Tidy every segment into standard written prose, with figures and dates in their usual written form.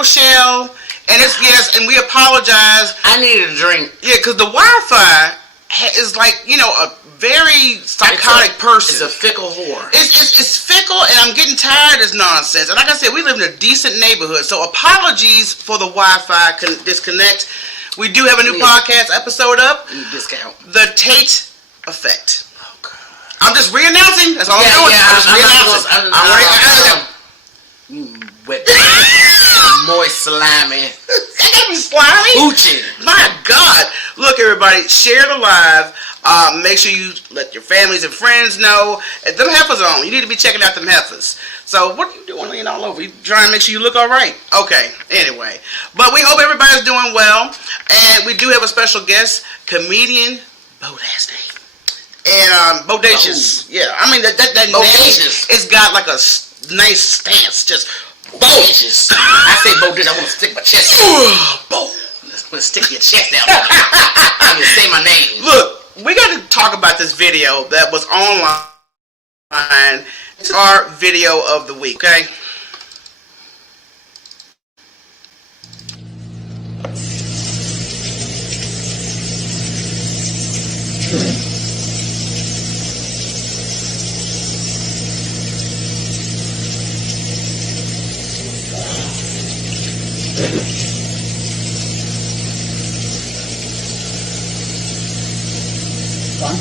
Rochelle, and it's and we apologize. I needed a drink. Yeah, because the Wi-Fi is like a very psychotic person. It's a fickle whore. It's fickle, and I'm getting tired of this nonsense. And like I said, we live in a decent neighborhood, so apologies for the Wi-Fi disconnect. We do have a new podcast episode up. Discount. The Tate Effect. Oh God. I'm just re-announcing. That's all I'm doing. Yeah, I'm just re-announcing. Wet, moist, slimy. I gotta be slimy. Oochie. My God. Look, everybody, share the live. Make sure you let your families and friends know. Them heifers on. You need to be checking out them heifers. So what are you doing laying all over? You trying to make sure you look all right. Okay. Anyway, but we hope everybody's doing well, and we do have a special guest, comedian Bolatename. And Bodacious. Oh. Yeah, I mean that name, it's got like a nice stance. Just Bodacious. I say Bodacious. I want to stick my chest out. I'm going to stick your chest out. I'm going to say my name. Look, we got to talk about this video that was online. It's our video of the week, okay?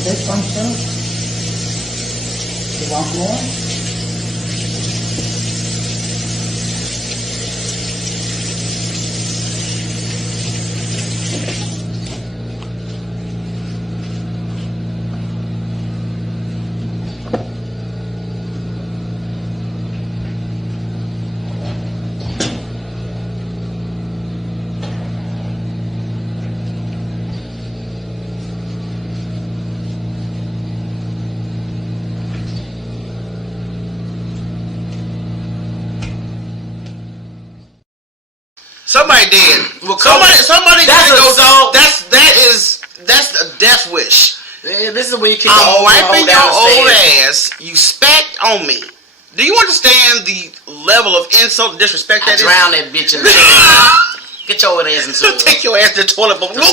Take some soup. You want more? Somebody did. Well, somebody that's a death wish. Yeah, this is when you kick I'm wiping your old ass. You spat on me. Do you understand the level of insult and disrespect that is? Drown that bitch in the Get your old ass into it. Take your ass to the toilet. And I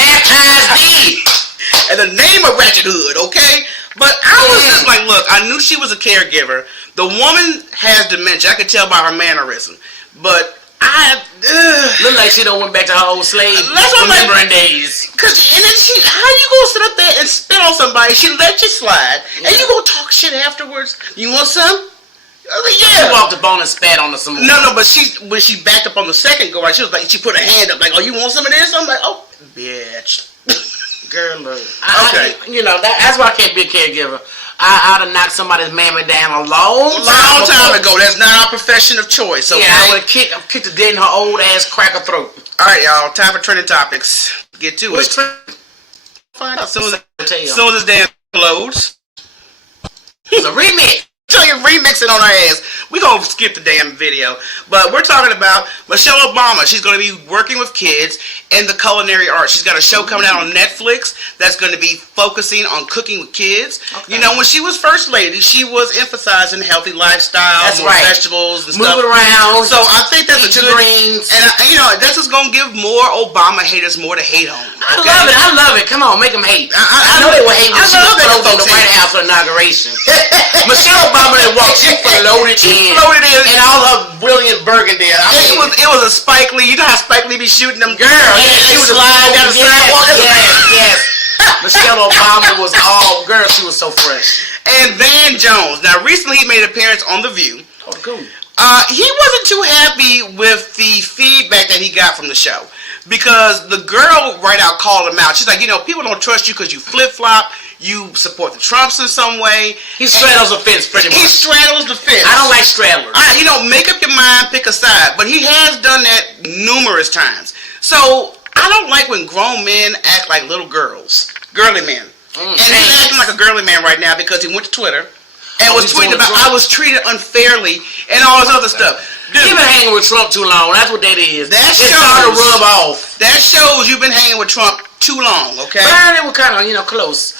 baptized thee. In the name of Ratchet Hood, okay? But I was just like, look, I knew she was a caregiver. The woman has dementia. I could tell by her mannerism. But look like she done went back to her old slave remembering days. And then how you gonna sit up there and spit on somebody? She let you slide, and you gonna talk shit afterwards? You want some? Yeah. She walked up on and spat on the some. No, but when she backed up on the second go, right, she was like, she put her hand up, like, oh, you want some of this? I'm like, oh, bitch. Girl, look. Okay. That's why I can't be a caregiver. I'd have knocked somebody's mammy down a long time ago. That's not our profession of choice. Okay? Yeah, I would have kicked a dead in her old ass cracker throat. All right, y'all. Time for trending topics. Get to it. Find out as soon as this damn loads. It's a remix. Tell you remixing on her ass. We gonna skip the damn video, but we're talking about Michelle Obama. She's gonna be working with kids in the culinary arts. She's got a show coming out on Netflix that's gonna be focusing on cooking with kids. Okay. You know, when she was first lady, she was emphasizing healthy lifestyle, more vegetables and stuff. Moving around. So I think that's a good greens. And that's just gonna give more Obama haters more to hate on. Okay? I love it. Come on, make them hate. I know they will hate when she was in the White House for inauguration. Michelle Obama that walked, she floated in, and all her brilliant burgundy. It was a Spike Lee. You know how Spike Lee be shooting them girls? She was sliding down the sidewalk. Yes. Michelle Obama was she was so fresh. And Van Jones. Now, recently he made an appearance on The View. Oh, cool. He wasn't too happy with the feedback that he got from the show. Because the girl right out called him out. She's like, people don't trust you because you flip-flop. You support the Trumps in some way. He straddles the fence pretty much. He straddles the fence. I don't like straddlers. Make up your mind, pick a side. But he has done that numerous times. So, I don't like when grown men act like little girls. Girly men. And he's acting like a girly man right now because he went to Twitter and was tweeting about I was treated unfairly and all this other stuff. Dude, you've been hanging with Trump too long. That's what that is. It's starting to rub off. That shows you've been hanging with Trump too long, okay? But they were kind of, close.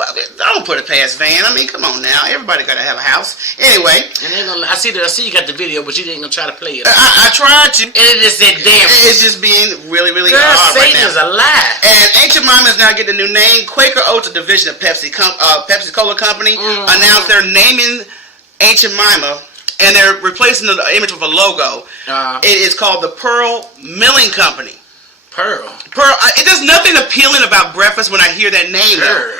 Well, don't put it past Van. I mean, come on now. Everybody got to have a house. Anyway. And I see you got the video, but you didn't gonna try to play it. I tried to. And it just said, damn. It's just being really, really Girl, hard right Satan now. is a lie. And Ancient Mama is now getting a new name. Quaker Oats, a division of Pepsi Cola Company, announced they're naming Ancient Mama, and they're replacing the image with a logo. It is called the Pearl Milling Company. Pearl. It does nothing appealing about breakfast when I hear that name. Sure.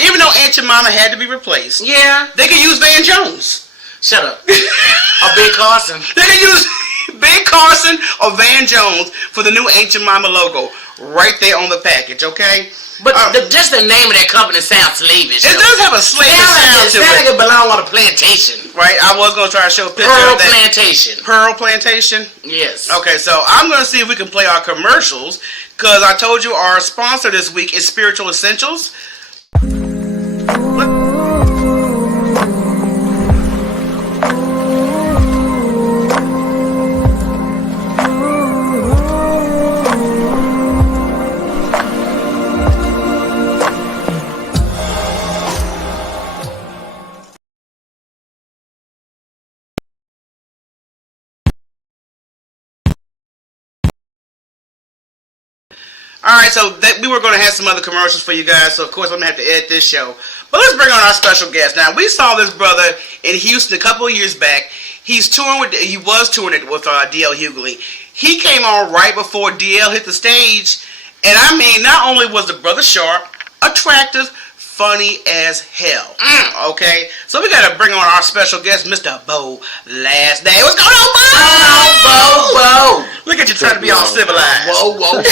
Even though Ancient Mama had to be replaced. Yeah. They could use Van Jones. Shut up. Or Big Carson. They could use Big Carson or Van Jones for the new Ancient Mama logo right there on the package, okay? But just the name of that company sounds slavish. It does have a slavish sound to it. It sounds like it belongs on a plantation. Right, I was going to try to show a picture Pearl of that. Plantation. Pearl Plantation? Yes. Okay, so I'm going to see if we can play our commercials, because I told you our sponsor this week is Spiritual Essentials. Alright, so we were going to have some other commercials for you guys, so of course I'm going to have to edit this show. But let's bring on our special guest. Now, we saw this brother in Houston a couple of years back. He was touring with D.L. Hughley. He came on right before D.L. hit the stage, and I mean, not only was the brother sharp, attractive, funny as hell. Okay? So we got to bring on our special guest, Mr. Bo Last Day. What's going on, Bo? Bo. Look at you trying to be all civilized. Whoa.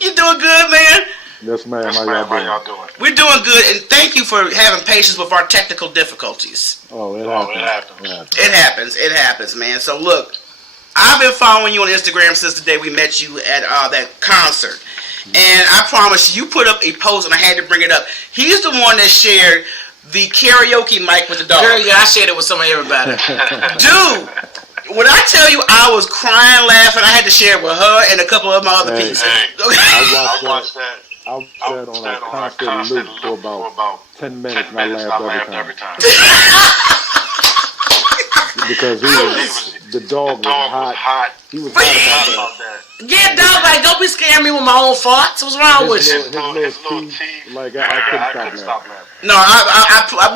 You doing good, man? Yes, ma'am. How y'all doing? We're doing good, and thank you for having patience with our technical difficulties. Oh, it happens. It happens, man. So look, I've been following you on Instagram since the day we met you at that concert. And I promise you put up a post, and I had to bring it up. He's the one that shared the karaoke mic with the dog. Girl, yeah, I shared it with some of everybody. Dude, when I tell you I was crying, laughing, I had to share it with her and a couple of my other pieces. I watched that. I was on a constant loop for about 10 minutes, and I laughed every time. Because the dog was hot. He was hot about that. Yeah, dog, like, don't be scaring me with my own farts. What's wrong with you? His little teeth, like, I couldn't stop laughing. No,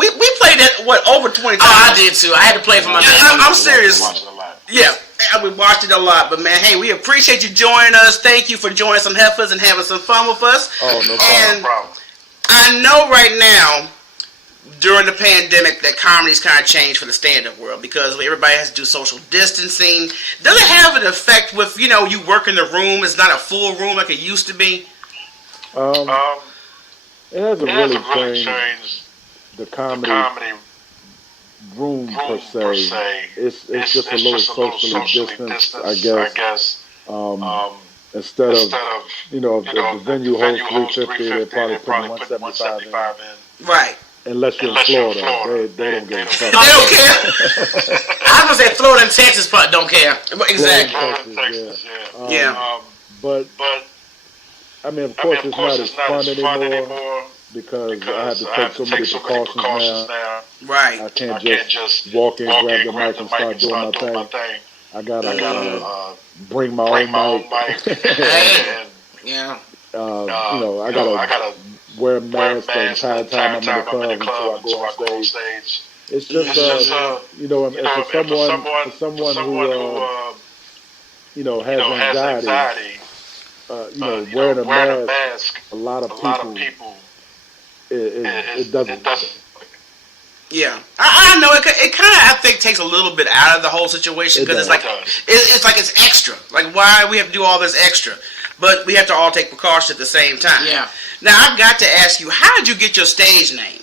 we played that, over 20 times. Oh, I did too. I had to play for my I'm serious. Yeah, we watched it a lot. But, man, hey, we appreciate you joining us. Thank you for joining some heifers and having some fun with us. Oh, no problem. I know right now, during the pandemic, that comedy's kind of changed for the stand-up world because everybody has to do social distancing. Does it have an effect with, you work in the room? It's not a full room like it used to be? It hasn't really changed the comedy room per se. It's just a little socially distanced, I guess. Instead of, if the venue holds 350, they're probably putting 175 in. Right. Unless you're in Florida, they don't give a fuck. They don't care. I was gonna say Florida and Texas part don't care. Exactly. Texas, Yeah. But I mean, of course, it's not as fun anymore because I have to take so many precautions now. Right. I can't just walk in, grab the mic, and start doing my thing. I gotta bring my own mic. Yeah. I gotta wear a mask the entire time I'm in the club until I go on stage. It's just, for someone who has anxiety, wearing a mask, a lot of people, it doesn't. Yeah, I know it kind of, I think, takes a little bit out of the whole situation because it's like it's extra. Like, why we have to do all this extra? But we have to all take precautions at the same time. Yeah. Now, I've got to ask you, how did you get your stage name?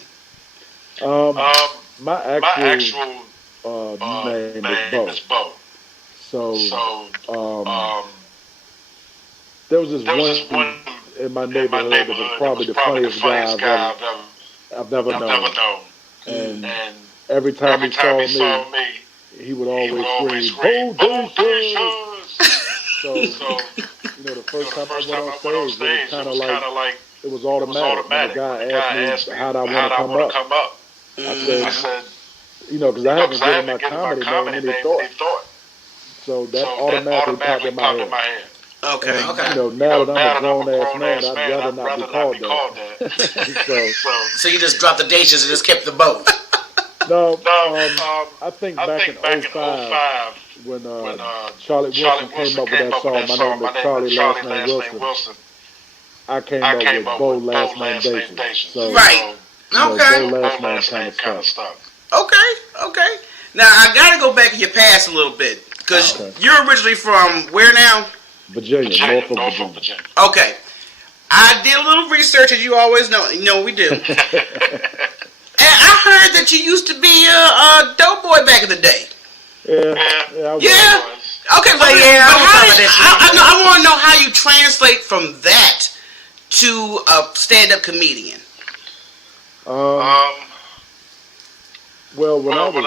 My actual name is Bo. So, there was this one in my neighborhood that was probably the funniest guy I've never known. And every time he saw me, he would always scream, "Bodacious!" So, the first time I went on stage, it was kind of like it was automatic. When the guy asked me how'd I want to come up, I said, because I hadn't given my comedy name any thought. So that automatically popped in my head. Okay. And, now that I'm a grown-ass man, I'd rather not be called that. So you just dropped the dishes and just kept the boat. No, I think back in 05, when Charlie Wilson came up with that song, my name is Charlie, last name Wilson, I came up with Bo, last name Dacian. So, right. Bo, last name kind of stuff. Okay. Now, I got to go back in your past a little bit, because you're originally from where now? Virginia, Norfolk, Virginia. Okay. I did a little research, as you always know. You know we do. And I heard that you used to be a dope boy back in the day. Yeah. Okay, but I want to know how you translate from that to a stand-up comedian. Well, when I was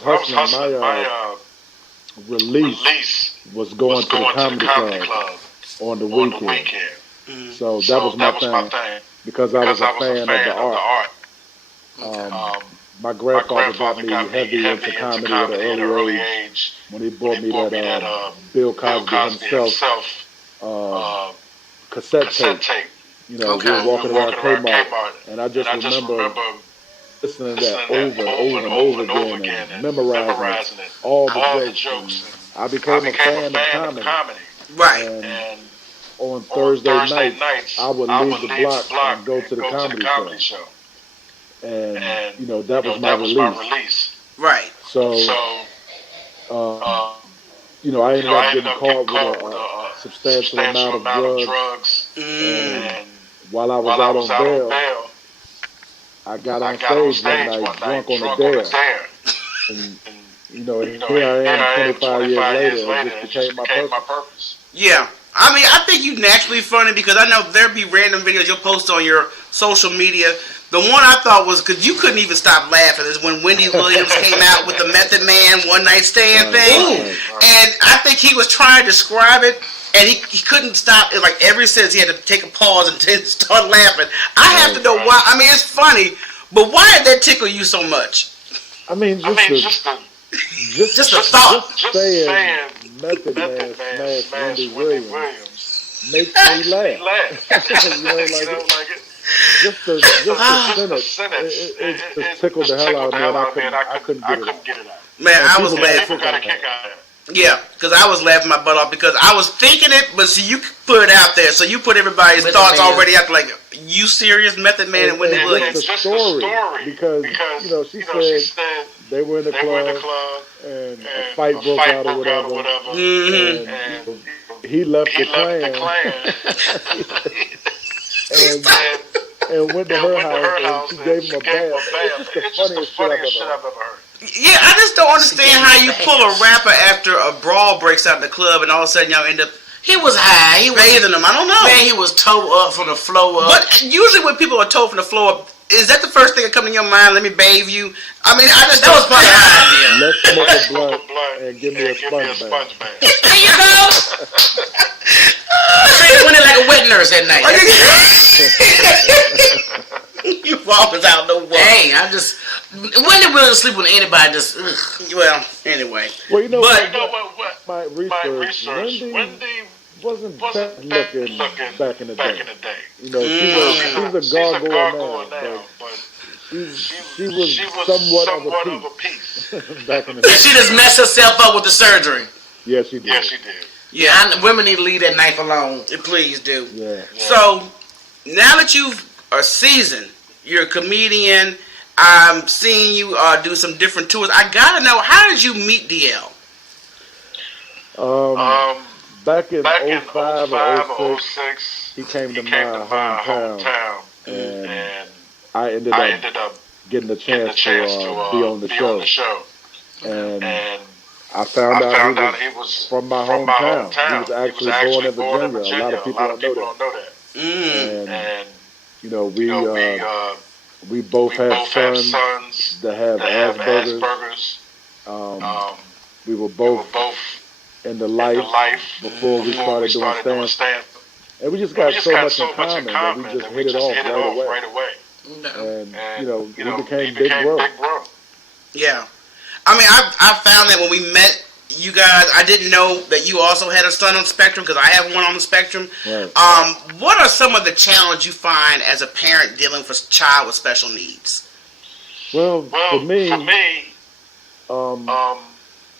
hustling, my release was going to the comedy club on the weekend. So that was my thing. Because I was a fan of the art. My grandfather got me heavy into comedy at an early age when he bought me that Bill Cosby himself cassette tape. We were walking around Kmart, and I just remember listening to that over and over again and memorizing it, all the jokes. I became a fan of comedy. Right. And on Thursday nights, I would leave the block and go to the comedy show. And that was my release. Right. So, I ended up getting caught with a substantial amount of drugs. And while I was out on bail, I got on stage one night drunk on the dare. And, here I am 25 years later, it just became my purpose. Yeah. I mean, I think you naturally funny because I know there'd be random videos you'll post on your social media. The one I thought was, because you couldn't even stop laughing, is when Wendy Williams came out with the Method Man one night stand thing. And I think he was trying to describe it, and he couldn't stop. Like every sentence, he had to take a pause and start laughing. I have to know why. I mean, it's funny, but why did that tickle you so much? I mean, just the thought. Just saying Method Man smash Wendy Williams makes me laugh. Just the sentence, it just tickled the hell out of me, and I couldn't get it out. Man, I was laughing. Yeah, because I was laughing my butt off because I was thinking it, but see, you put it out there, so you put everybody's thoughts already out there. Like, you serious, Method Man and Wendy Williams? Just the story, because she said they were in the club and a fight broke out or whatever. And he left the clan. And went to her house and she gave him a bath. It's just the funniest shit I've ever heard. Yeah, I just don't understand how you pull a rapper after a brawl breaks out in the club and all of a sudden y'all end up. He was high. He was bathing them. I don't know. Man, he was toe up from the floor up. But usually when people are toe from the floor up, is that the first thing that comes in your mind? Let me bathe you. I mean, that was probably the idea. Let's smoke a blunt and give me a sponge bath. There you go. Treat Wendy like a wet nurse at night. You always out no water. Hey, Wendy willing to sleep with anybody. Just well, anyway. Well, my research. Wendy wasn't bad looking back in the day. She's a gargoyle now, but she was somewhat of a piece back in the day. She just messed herself up with the surgery. Yes, she did. Yeah, women need to leave that knife alone. Please do. Yeah. So, now that you are seasoned, you're a comedian, I'm seeing you do some different tours. I gotta know, how did you meet DL? Back in 05 or 06, he came to my hometown, and I ended up getting the chance to be on the show. And I found out he was from my hometown. He was actually born in Virginia. A lot of people don't know that. And we both have sons that have Asperger's. We were both in the life before we started doing stand. And we just got so much in common that we just hit it off right away. And, we became big bro. Yeah. I mean, I found that when we met you guys, I didn't know that you also had a son on the spectrum because I have one on the spectrum. Right. What are some of the challenges you find as a parent dealing with a child with special needs? Well, for me,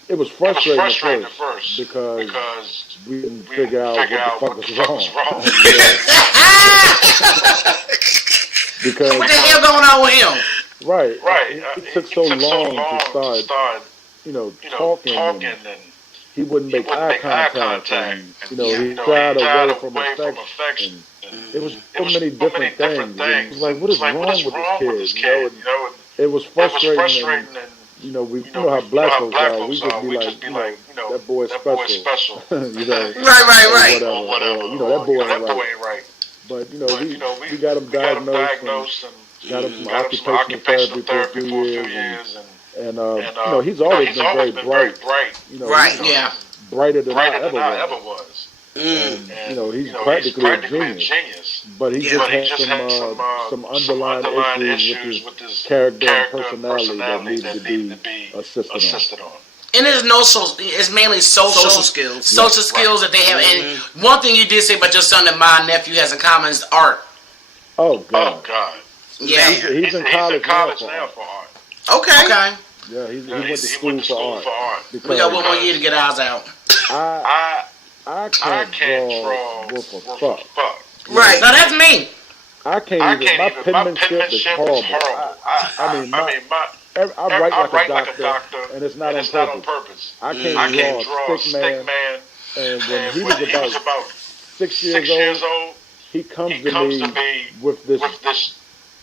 it was frustrating at first because we didn't figure out what the fuck was wrong. Because what the hell going on with him? Right. It took so long to start, talking and he wouldn't make eye contact and, he shied away from affection. And it was so many different things. And it was like, what is wrong with this kid? It was frustrating. And, we know how black folks are. We just be like, that boy's special. Right. Or whatever. That boy ain't right. But, we got him diagnosed and got him some occupational therapy for a few years. And he's always been very bright. Brighter than I ever was. And, he's practically a genius. But he just had some underlying issues with his character and personality that needed to be assisted on. And it's mainly social skills. Social skills that they have. And one thing you did say about your son that my nephew has in common is art. Oh, God. Yeah. He's in college now for art. Okay. Yeah, he went to school for art. We got one more year to get ours out. I can't draw worth a fuck. Right. Now that's me. I can't even. My penmanship is horrible. I write like a doctor, and it's not on purpose. I can't draw a stick man. And when he was about 6 years old, he comes to me with this.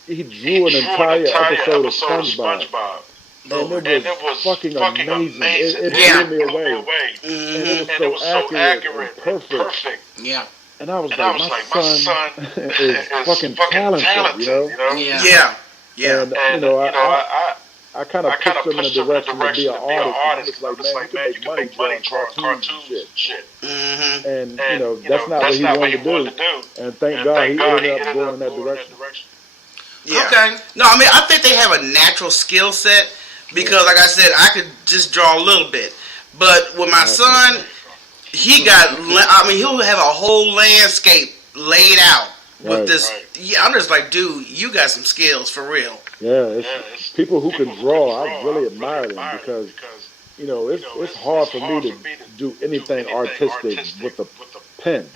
He drew an entire episode of SpongeBob. And it was fucking amazing. It blew me away. And it was so accurate and perfect. Yeah. And I was like, my son is fucking talented, Yeah. And, I kind of pushed him in the direction to be an artist. And it's like, man, you can make money drawing cartoons and shit. And, that's not what he wanted to do. And thank God he ended up going in that direction. Yeah. Okay. No, I mean, I think they have a natural skill set because, like I said, I could just draw a little bit. But with my son, he'll have a whole landscape laid out with this. Right. Yeah, I'm just like, dude, you got some skills for real. Yeah, it's people who can draw. I really admire them because, it's hard for me to do anything artistic with a pen.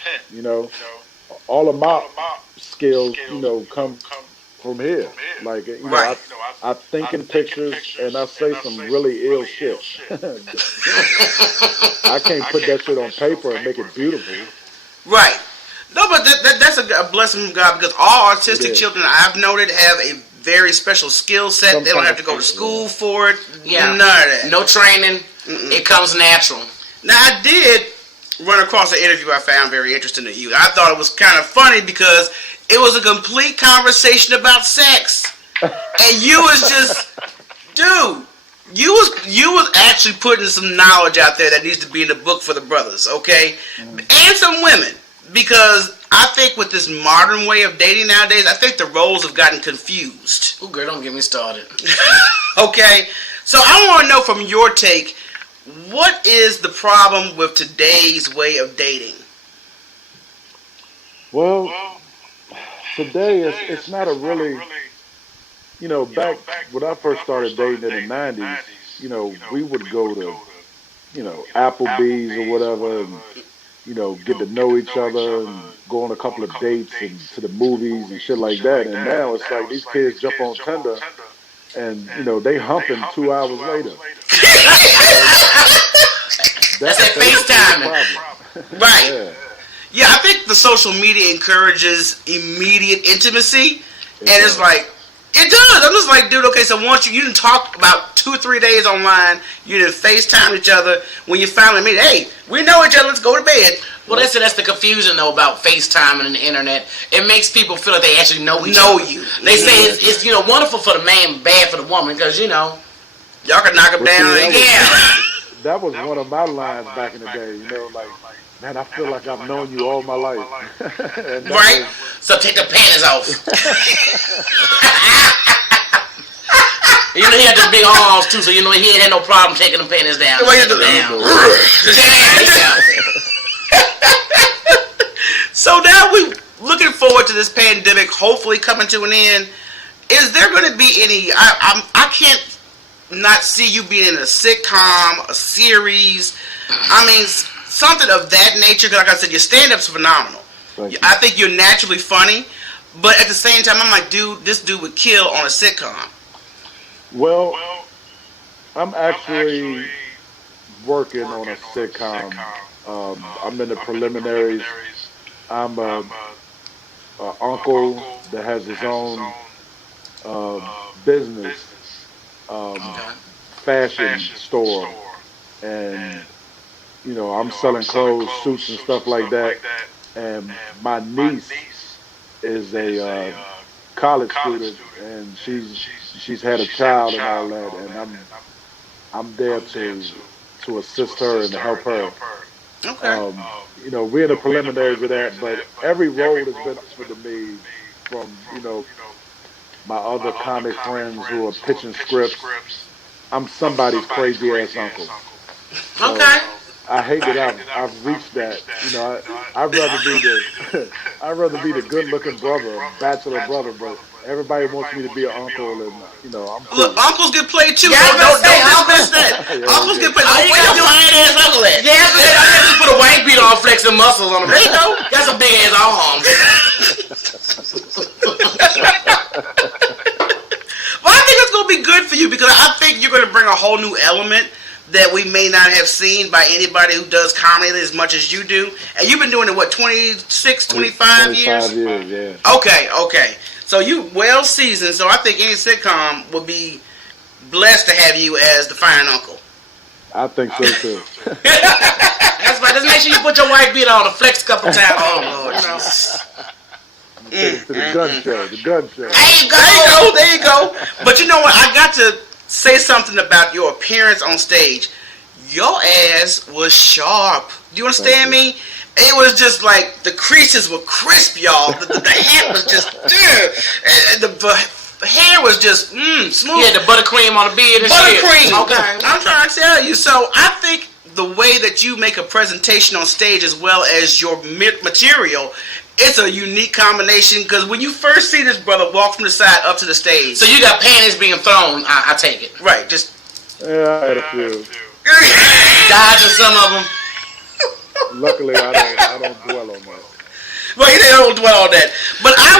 All of my skills, come from here. Like, I think in pictures and I say some really ill shit. I can't put that shit on paper and make it beautiful. Right. No, but that's a blessing from God because all artistic children I've noted have a very special skill set. They don't have to go to school for it. Yeah. None of that. No training. It comes natural. Now, I did run across an interview I found very interesting to you. I thought it was kind of funny because it was a complete conversation about sex. And you was just, dude, you was actually putting some knowledge out there that needs to be in the book for the brothers, okay? And some women. Because I think with this modern way of dating nowadays, I think the roles have gotten confused. Oh, girl, don't get me started. Okay? So I want to know from your take, what is the problem with today's way of dating? Well, today it's not a really, back when I first started dating in the 90s, we would go to, Applebee's or whatever and, get to know each other and go on a couple of dates and to the movies and shit like that. And now it's like these kids jump on Tinder and, they humping 2 hours later. That's that FaceTime. Right. Yeah, I think the social media encourages immediate intimacy. And it's like, it does. I'm just like, dude, okay, so once you didn't talk about 2 or 3 days online, you didn't FaceTime each other, when you finally meet, hey, we know each other, let's go to bed. Well, that's the confusion, though, about FaceTime and the internet. It makes people feel like they actually know each other. They say it's wonderful for the man, bad for the woman, because, y'all can knock them down. that was one of my lines back in the day. You know, like, man, I feel like I've known you all my life. And that Right? So take the panties off. You know, he had the big arms too, so you know he ain't had no problem taking the panties down. So now we looking forward to this pandemic hopefully coming to an end. Is there going to be any? I can't not see you being in a sitcom, a series. I mean, something of that nature. Like I said, your stand-up's phenomenal. I think you're naturally funny, but at the same time, I'm like, dude, this dude would kill on a sitcom. Well, I'm actually working on a sitcom. I'm in the preliminaries. I'm a uncle that has his own business, fashion store, and you know, I'm selling clothes, suits, and stuff like that. And my niece is a college student, and she's had a child and all that, and I'm there to assist her and to help her. Okay. You know, we're in the preliminaries of that, but every role has been offered to me from, you know, my other comic friends who are pitching scripts. I'm somebody's crazy ass uncle. So Okay. I hate that I've reached that. You know, I'd rather be the good looking brother, bachelor brother, but everybody wants me to be an uncle, and you know, I'm cool. Look, uncles get played too. Yeah, Don't uncles dismiss that. Yeah, Uncles yeah. get played. Oh, you got your fine ass uncle at. Yeah, I just put a white beat on, flexing muscles on him. There you go. Got some big ass arms. Well, I think it's going to be good for you because I think you're going to bring a whole new element that we may not have seen by anybody who does comedy as much as you do. And you've been doing it, what, 26, 25 years? 25 years, yeah. Okay. So you well seasoned, so I think any sitcom would be blessed to have you as the fine uncle. I think so too. That's right. Just make sure you put your white beat on and flex a couple times. Oh, Lord. To the gun show. There you go. But you know what? I got to say something about your appearance on stage. Your ass was sharp. Do you understand me? It was just like the creases were crisp, y'all. The hat was just, and the hair was just smooth. Yeah, the buttercream on the beard and shit. Buttercream. Okay. I'm trying to tell you. So I think the way that you make a presentation on stage as well as your material, it's a unique combination because when you first see this brother walk from the side up to the stage. So you got panties being thrown, I take it. Right, just. Yeah, I had a few. Dodging some of them. Luckily, I don't dwell on that. Well, he don't dwell on that. But I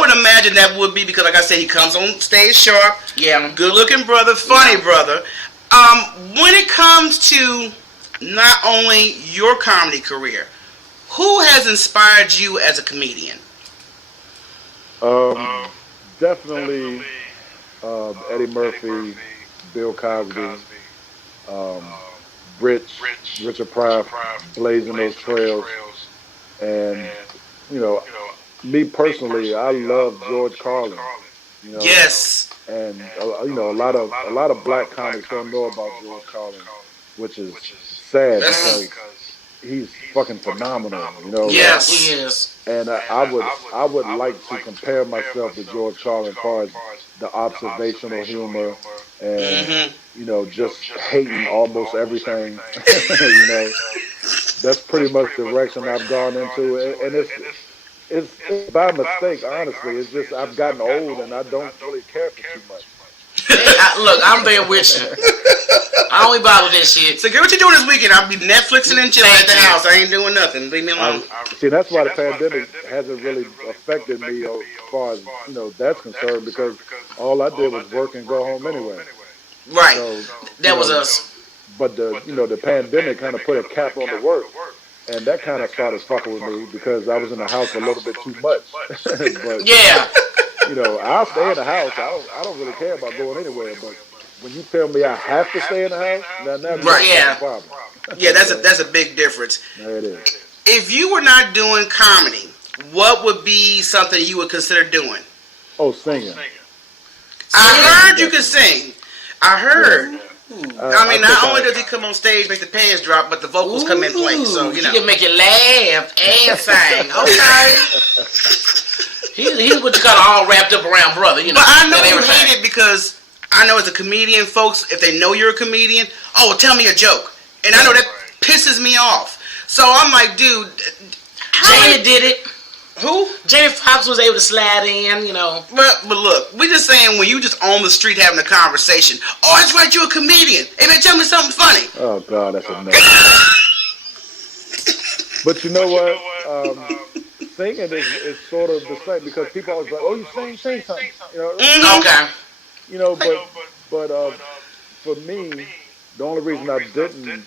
would imagine that would be because, like I said, he comes on stage sharp. Yeah. Good looking brother, funny brother. When it comes to not only your comedy career, who has inspired you as a comedian? Definitely Eddie Murphy, Bill Cosby, Richard Pryor, blazing those trails, and you know, me personally, I love George Carlin. You know, Yes. and you know, a lot of black comics don't know about George Carlin, which is sad because he's fucking phenomenal. You know. Yes, he is. And I would like to compare myself to George Carlin as far as the observational humor and you know, just hating almost everything. You know, that's pretty much the direction I've gone into, and it's by mistake. Honestly, it's just I've gotten old and I don't really care for too much. Look, I'm there with you. I don't bother with this shit. So get what you doing this weekend. I'll be Netflixing and chilling at the house. I ain't doing nothing. Leave me alone. See, that's why the pandemic hasn't really affected me as far as, you know, that's concerned, because all I did was work and go home anyway. Right. So, That was us. But the pandemic kind of put a cap on the work, and that kind of started fucking with me because I was in the house a little bit too much. But Yeah. you know, I'll stay in the house. I don't really care about going anywhere. But when you tell me I have to stay in the house, that's a problem. Yeah, that's a big difference. Yeah, it is. If you were not doing comedy, what would be something you would consider doing? Oh, singing. I heard you could sing. I heard. I mean, not only does he come on stage, make the pants drop, but the vocals come in place. So he can make you laugh and sing. Okay. He's what you call all wrapped up around brother. You know. But I know you hate it because I know as a comedian, folks, if they know you're a comedian, oh, well, tell me a joke, and I know that pisses me off. So I'm like, dude, Jamie did it. Who? Jamie Foxx was able to slide in, you know. But look, we just saying when you just on the street having a conversation. Oh, that's right, you're a comedian. Hey man, tell me something funny. Oh God, that's a mess. But you know what? Singing is sort of the same because people always like, oh, you sing something. You know? Mm-hmm. Okay. You know, but for me, the only reason I didn't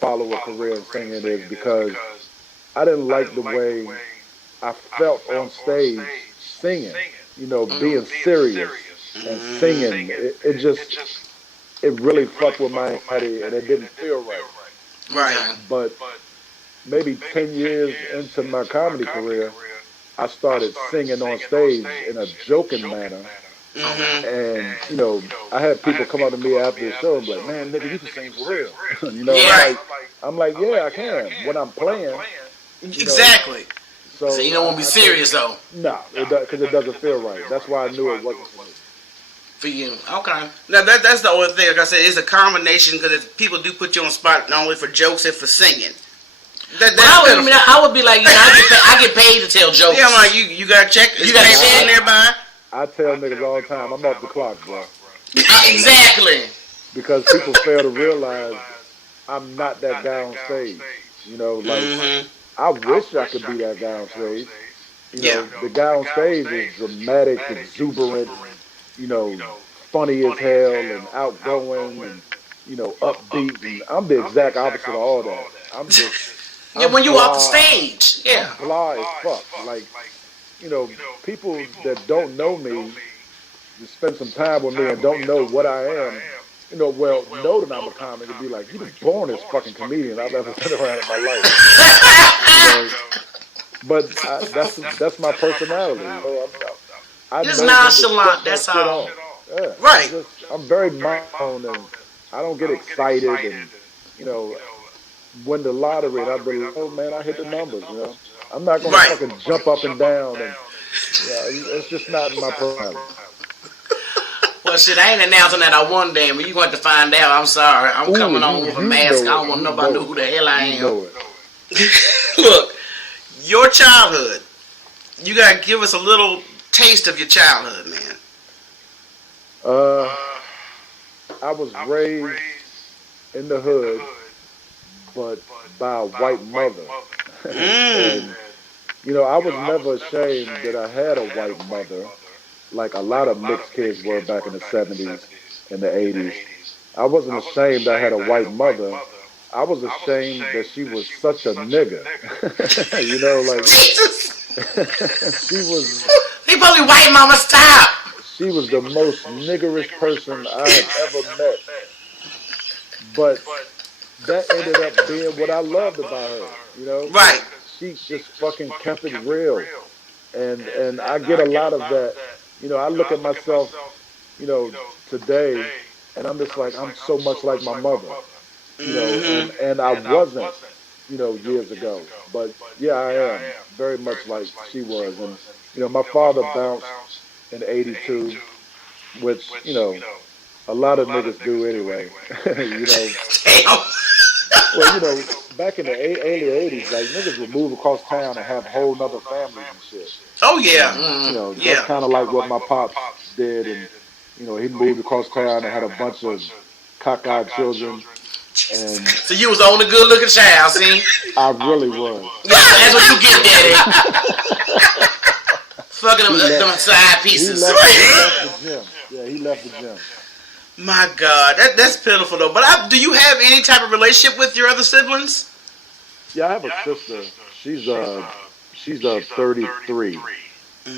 follow a career in singing is because I didn't like the way I felt on stage singing, you know, being serious and singing. It really fucked with my body and it didn't feel right. Right. But maybe 10 years into my comedy career, I started singing on stage in a joking manner. Mm-hmm. And, you know, I had people come up to me after the show and be like, man, nigga, you can sing for real. You know, yeah. I'm like, yeah, I can. When I'm playing. Exactly. So you don't want to be serious, though. No, because it doesn't feel right. That's why I knew it wasn't for me. For you. Okay. Now, that's the only thing. Like I said, it's a combination because people do put you on the spot not only for jokes and for singing. I would be like, you know, I get paid to tell jokes. Yeah, I'm like, you got to check. You got to check nearby. I tell niggas all the time, I'm off the clock, bro. Exactly. Because people fail to realize I'm not that guy on stage. You know, like, I wish I could be that guy on stage. You know, the guy on stage is dramatic, exuberant, you know, funny as hell and outgoing and, you know, upbeat. And I'm the exact opposite of all that. I'm just... when you off the stage. Yeah. I'm blah as fuck. Like, you know, people that don't know me, spend some time with me and don't know what I am, you know, know that I'm a comic and be like, you the bornest fucking comedian I've ever been around in my life. You know? But that's my personality. You know, just nonchalant, that's all. Yeah, right. I'm very monotone and I don't get excited and, you know, win the lottery and I'll be like, oh man, I hit the numbers, you know. I'm not going to fucking jump up and down and it's just not in my personality. Well, shit, I ain't announcing that I won, damn, but you're going to find out. I'm sorry. I'm coming on with a mask. I don't want nobody to know who the hell I am. Look, your childhood, you got to give us a little taste of your childhood, man. I was raised in the hood, but by a white mother. And, you know, I was never ashamed that I had a white mother, like a lot of mixed kids were back in the 70s and the 80s. I wasn't ashamed I had a white mother. I was ashamed that she was such a nigga. You know, like, she was... He probably white mama, stop! She was the most niggerish person I had ever met. But that ended up being what I loved about her, you know? Right. She just fucking kept it real. And I get a lot of that. You know, I look at myself, you know, today, and I'm just like, I'm so much like my mother. You know, and I wasn't, you know, years ago. But yeah, I am very much like she was. And, you know, my father bounced in 82, which, you know, a lot of niggas do anyway. You know. Well, you know, back in the early 80s, like, niggas would move across town and have whole nother families and shit. Oh, yeah. You know, that's kind of like what my pops did. And, you know, he moved across town and had a bunch of cockeyed children. And so you was the only good-looking child, see? I really was. Yeah, that's what you get, daddy. Fucking them side pieces. He left the gym. Yeah, he left the gym. My God, that's pitiful though. But do you have any type of relationship with your other siblings? Yeah, I have a sister. She's 33.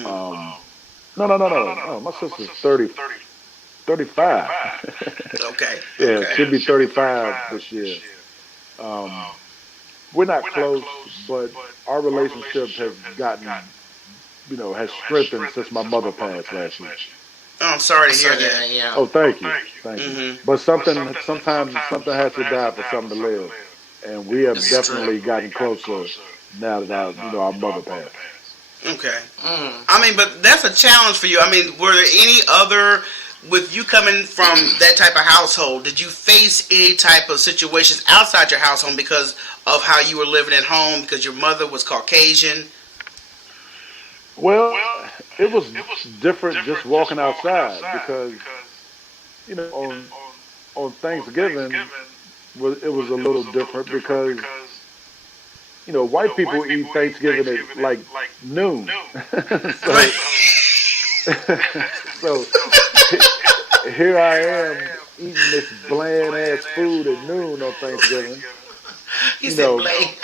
No. My sister's 35. Okay. Yeah, okay. She'll be 35 this year. We're not close, but our relationship has gotten, you know, has strengthened since my mother passed last year. Oh, I'm sorry to hear that. Yeah. Oh, thank you. Mm-hmm. But sometimes something has to die for something to live, and we have definitely gotten closer now that our mother passed. Okay. I mean, but that's a challenge for you. I mean, were there any other, with you coming from that type of household, did you face any type of situations outside your household because of how you were living at home, because your mother was Caucasian? Well, it was different just walking outside because on Thanksgiving it was a little different because white people eat Thanksgiving at like noon. so so here I am eating this bland ass food at noon on Thanksgiving. He said bland.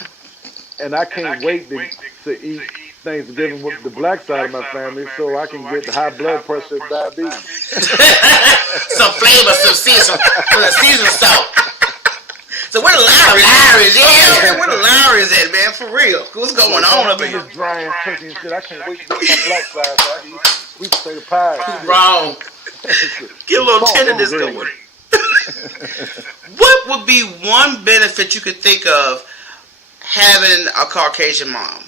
And I can't wait to eat Thanksgiving with the black side of my family so I can get high blood pressure and diabetes. Some flavor, some season salt. So where the Lowry's? Yeah. Where the Lowry's at, man? For real. What's going on up here? This dry ass turkey and shit. I can't wait to get my black side so I can eat sweet potato pie. Wrong. Get a little tenderness going. What would be one benefit you could think of having a Caucasian mom?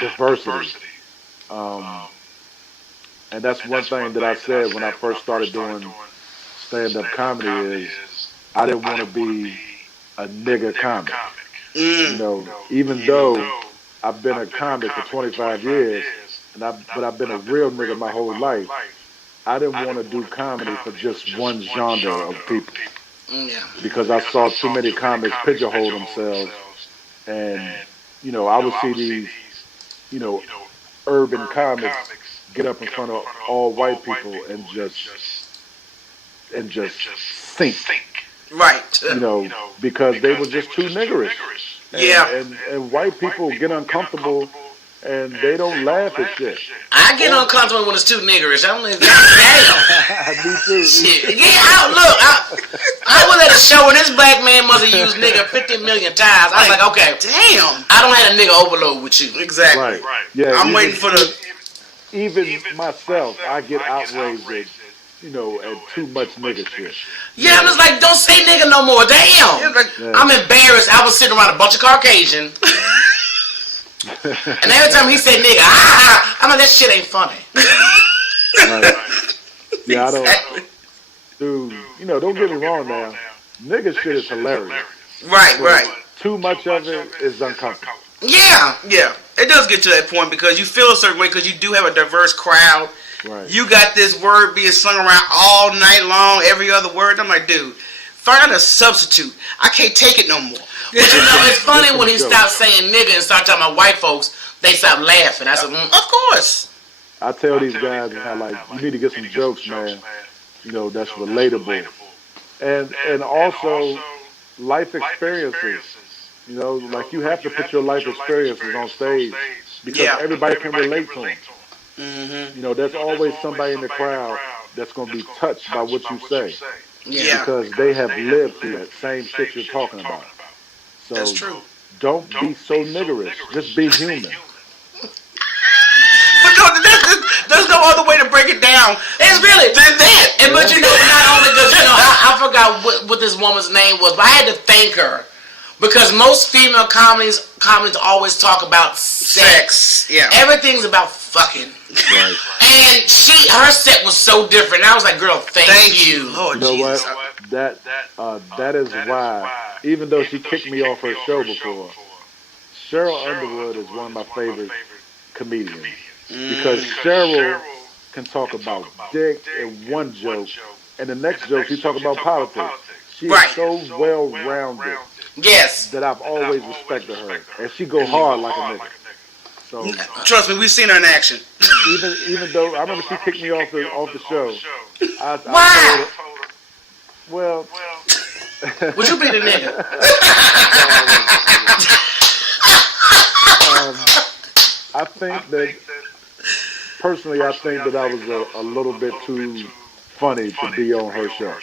Diversity. And that's one thing that I said when I first started doing stand-up comedy is I didn't want to be a nigga comic. Even though I've been a comic for 25 years, but I've been a real nigga my whole life, I didn't want to do comedy for just one genre of people. Because I saw too many comics pigeonhole themselves, and I would see these urban comics get up in front of all white people and just sink. Right. Because they were just too niggerish. And white people get uncomfortable and they don't laugh at shit. I get uncomfortable when it's too niggerish. I'm like, damn. Me too. Shit. I was at a show and this black man must have used nigga 50 million times. I was like, okay, damn. I don't have a nigga overload with you. Exactly. Right. Yeah, I'm waiting for the... Even myself, I get outraged at too much nigga shit. Yeah, I'm just like, don't say nigga no more. Damn. I'm embarrassed. I was sitting around a bunch of Caucasian. And every time he said nigga, I'm like, that shit ain't funny. Right. Yeah, I don't. Dude, don't get me wrong now. Nigga shit is hilarious. Right. Too much of it is uncomfortable. Yeah. It does get to that point because you feel a certain way because you do have a diverse crowd. Right. You got this word being sung around all night long, every other word. I'm like, dude, find a substitute. I can't take it no more. But it's funny when he stopped saying nigga and started talking about white folks, they stopped laughing. I said, of course. I tell these guys how you need to get some jokes, man. That's relatable. And also life experiences. You have to put your life experiences on stage because everybody can relate to them. Mm-hmm. There's always somebody in the crowd that's going to be touched by what you say. Yeah. Because they have lived through that same shit you're talking about. So that's true. Don't be so niggerish. Just be human. But no, there's no other way to break it down. It's really than that. And but not only because I forgot what this woman's name was, but I had to thank her. Because most female comedies always talk about sex. Yeah. Everything's about fucking. Right. And her set was so different. And I was like, girl, thank you. Lord you know Jesus. what? That is why, even though she kicked me off her show before, Cheryl Underwood is one of my favorite comedians. Because Cheryl can talk about dick in one joke, and the next joke she talk about politics. She is so well-rounded. Yes. That I've always respected her. And she go hard like a nigga. So trust me, we've seen her in action. even though I remember she kicked me off the show. Why? Well, would you be the nigga? I think that personally, I think that I was a little bit too funny to be on her show.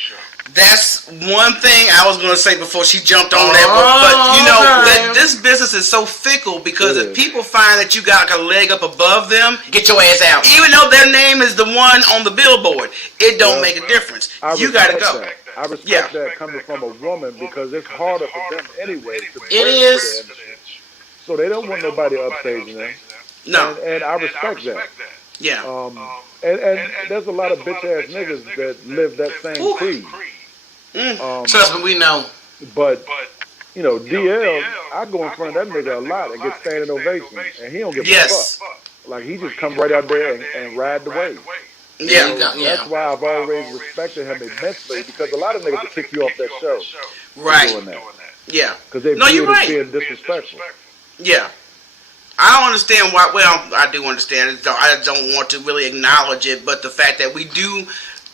That's one thing I was going to say before she jumped on that. But you know, that this business is so fickle because if people find that you got a leg up above them, get your ass out. Even though their name is the one on the billboard, it don't make a difference. You got to go. I respect that coming from a woman because it's harder for them anyway. It is. So they don't want nobody upstaging them. No. And I respect that. Yeah. And there's a lot of bitch ass niggas that live that same creed. Trust me, we know. But you know, DL, I go in front of that nigga a lot and get standing ovation, and he don't give a fuck. Like he just come right out there and ride the wave. Yeah, that's why I've always respected him immensely because a lot of niggas will kick you off that show. Right. Doing that. Yeah. Because they view it as being disrespectful. Yeah. I don't understand why. Well, I do understand it. I don't want to really acknowledge it, but the fact that we do.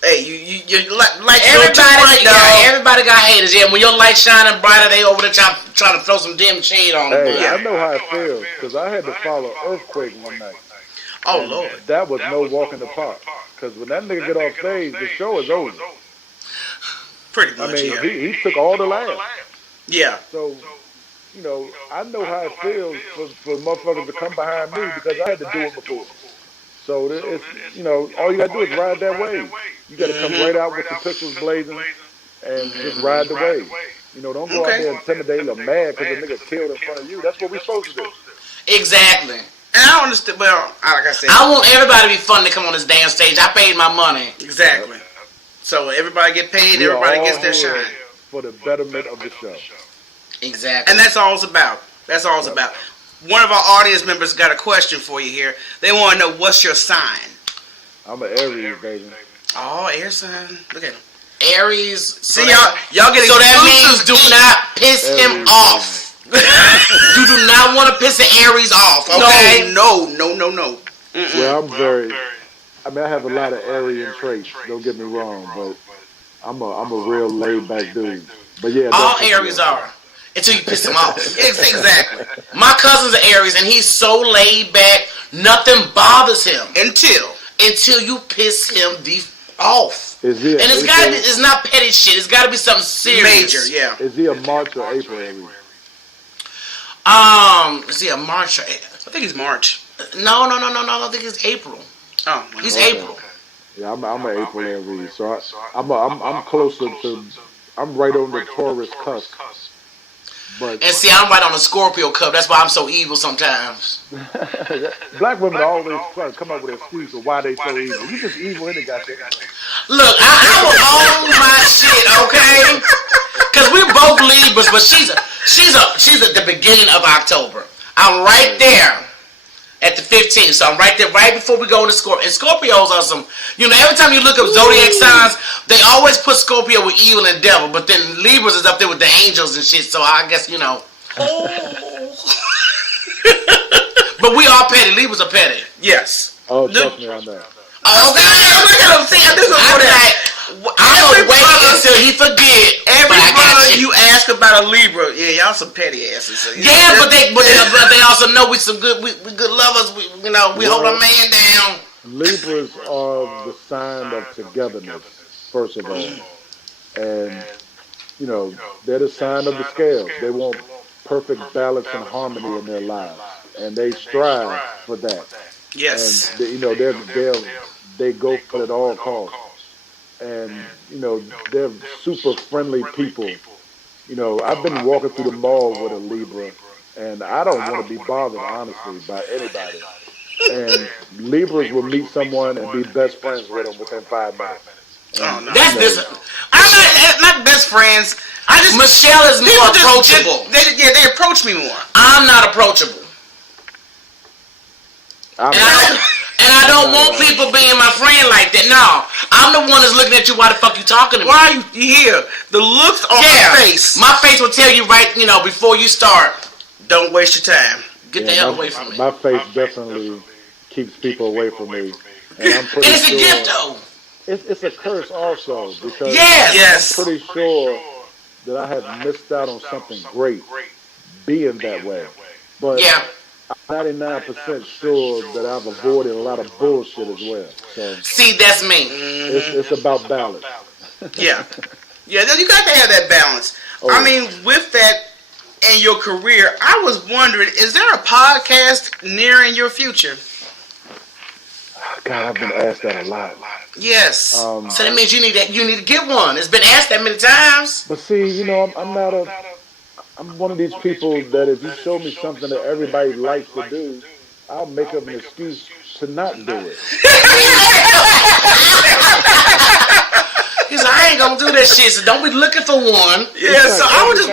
Hey, you like everybody got haters. Yeah, when your light shining brighter, they over there trying to throw some dim shade on them. Hey, I know how it feels because I had to follow Earthquake one night. Oh Lord, that was no walk in the park. Because when that nigga get off stage, the show is over. Pretty much. I mean, he took all the laughs. Yeah. So, you know, I know how it feels for motherfuckers to come behind me because I had to do it before. So it's, you know, all you gotta do is ride that wave. You gotta come right out with the pistols blazing and just ride the wave. You know, don't go out there intimidating or mad because the nigga killed in front of you. That's what we're supposed to do. Exactly. And I don't understand. Well, like I said, I want everybody to be fun to come on this damn stage. I paid my money. Exactly. So everybody get paid. Everybody gets their shine for the betterment of the show. Exactly. And that's all it's about. That's all it's about. One of our audience members got a question for you here. They want to know what's your sign. I'm an Aries, baby. Oh, air sign. Look at him. Aries. See, y'all get so that means do not piss him off. You do not want to piss an Aries off, okay? No. Well, I have a lot of Aryan traits, don't get me wrong, but I'm a real laid back dude. But yeah. All Aries are. Until you piss him off. Exactly. My cousin's an Aries and he's so laid back, nothing bothers him. Until you piss him off. It's not petty shit. It's gotta be something serious. Major, yeah. Is he a March or April Aries? Is he a March or April? I think he's March. No, I don't think it's April. Oh, he's April. Yeah, I'm an April Aries, so I'm closer to. I'm right on the Taurus cusp. But and see, I'm right on the Scorpio cup. That's why I'm so evil sometimes. Black women always try to come up with an excuse of why they so evil. You just evil in the goddamn. Look, I will own my shit, okay? Because we're both Libras, but she's at the beginning of October. I'm right there at the 15th, so I'm right there, right before we go into Scorpio. And Scorpios are some, every time you look up zodiac signs, they always put Scorpio with evil and devil, but then Libras is up there with the angels and shit, so I guess, But we are petty. Libras are petty. Yes. Oh, trust me on that. Oh, okay. Look at him. See, I'm gonna wait until he forget. Every brother you ask about a Libra, yeah, y'all some petty asses. So, but they also know we some good, we good lovers. We hold our man down. Libras are the sign of togetherness, first of all, and they're the sign of the scales. They want perfect balance and harmony in their lives, and they strive for that. Yes. And they go for it at all costs. And, they're super friendly people. I've been walking through the mall with a Libra, and I don't want to be bothered, honestly, by anybody. And Libras will meet someone and be best friends with them within 5 minutes. And, that's this. I'm not best friends. Michelle is more approachable. They approach me more. I'm not approachable. And I don't want people being my friend like that. No, I'm the one that's looking at you. Why the fuck you talking to me? Why are you here? The looks on my face. My face will tell you right, before you start. Don't waste your time. Get the hell away from me. My face definitely keeps people away from me. And I'm pretty it's a gift, though. It's a curse also because yes. I'm pretty sure that I have missed out on something great being that way. But I'm 99% sure that I've avoided a lot of bullshit as well. So see, that's me. It's about balance. Yeah. Yeah, you got to have that balance. Oh. I mean, with that in your career, I was wondering, is there a podcast near in your future? God, I've been asked that a lot. Yes. So that means you need to get one. It's been asked that many times. But see, you know, I'm one of these people that if you show me something that everybody likes to do, I'll make up an excuse to not do it. He said, I ain't gonna do that shit, so don't be looking for one. Yeah, so I was just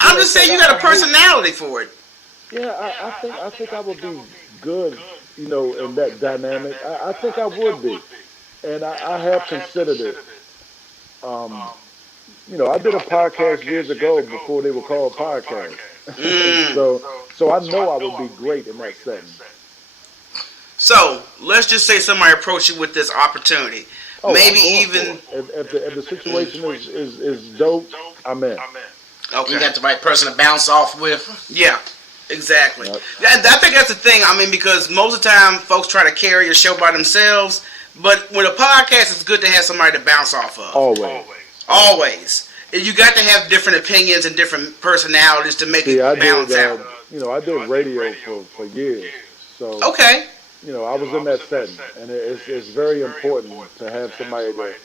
I'm just saying you got a personality for it. Yeah, I think I would be good, you know, in that dynamic. I think I would be. And I have considered it. You know, I did a podcast years ago before they were called podcasts. So I know I would be great in that setting. So let's just say somebody approached you with this opportunity. Oh, maybe even if the situation is dope, I'm in. Okay. You got the right person to bounce off with. Yeah, exactly. Yep. I think that's the thing. I mean, because most of the time folks try to carry a show by themselves, but with a podcast, it's good to have somebody to bounce off of. Always. You got to have different opinions and different personalities to make it balance out. You know, I did radio for years. So okay. You know, I was in that setting, and it's very important to have somebody that.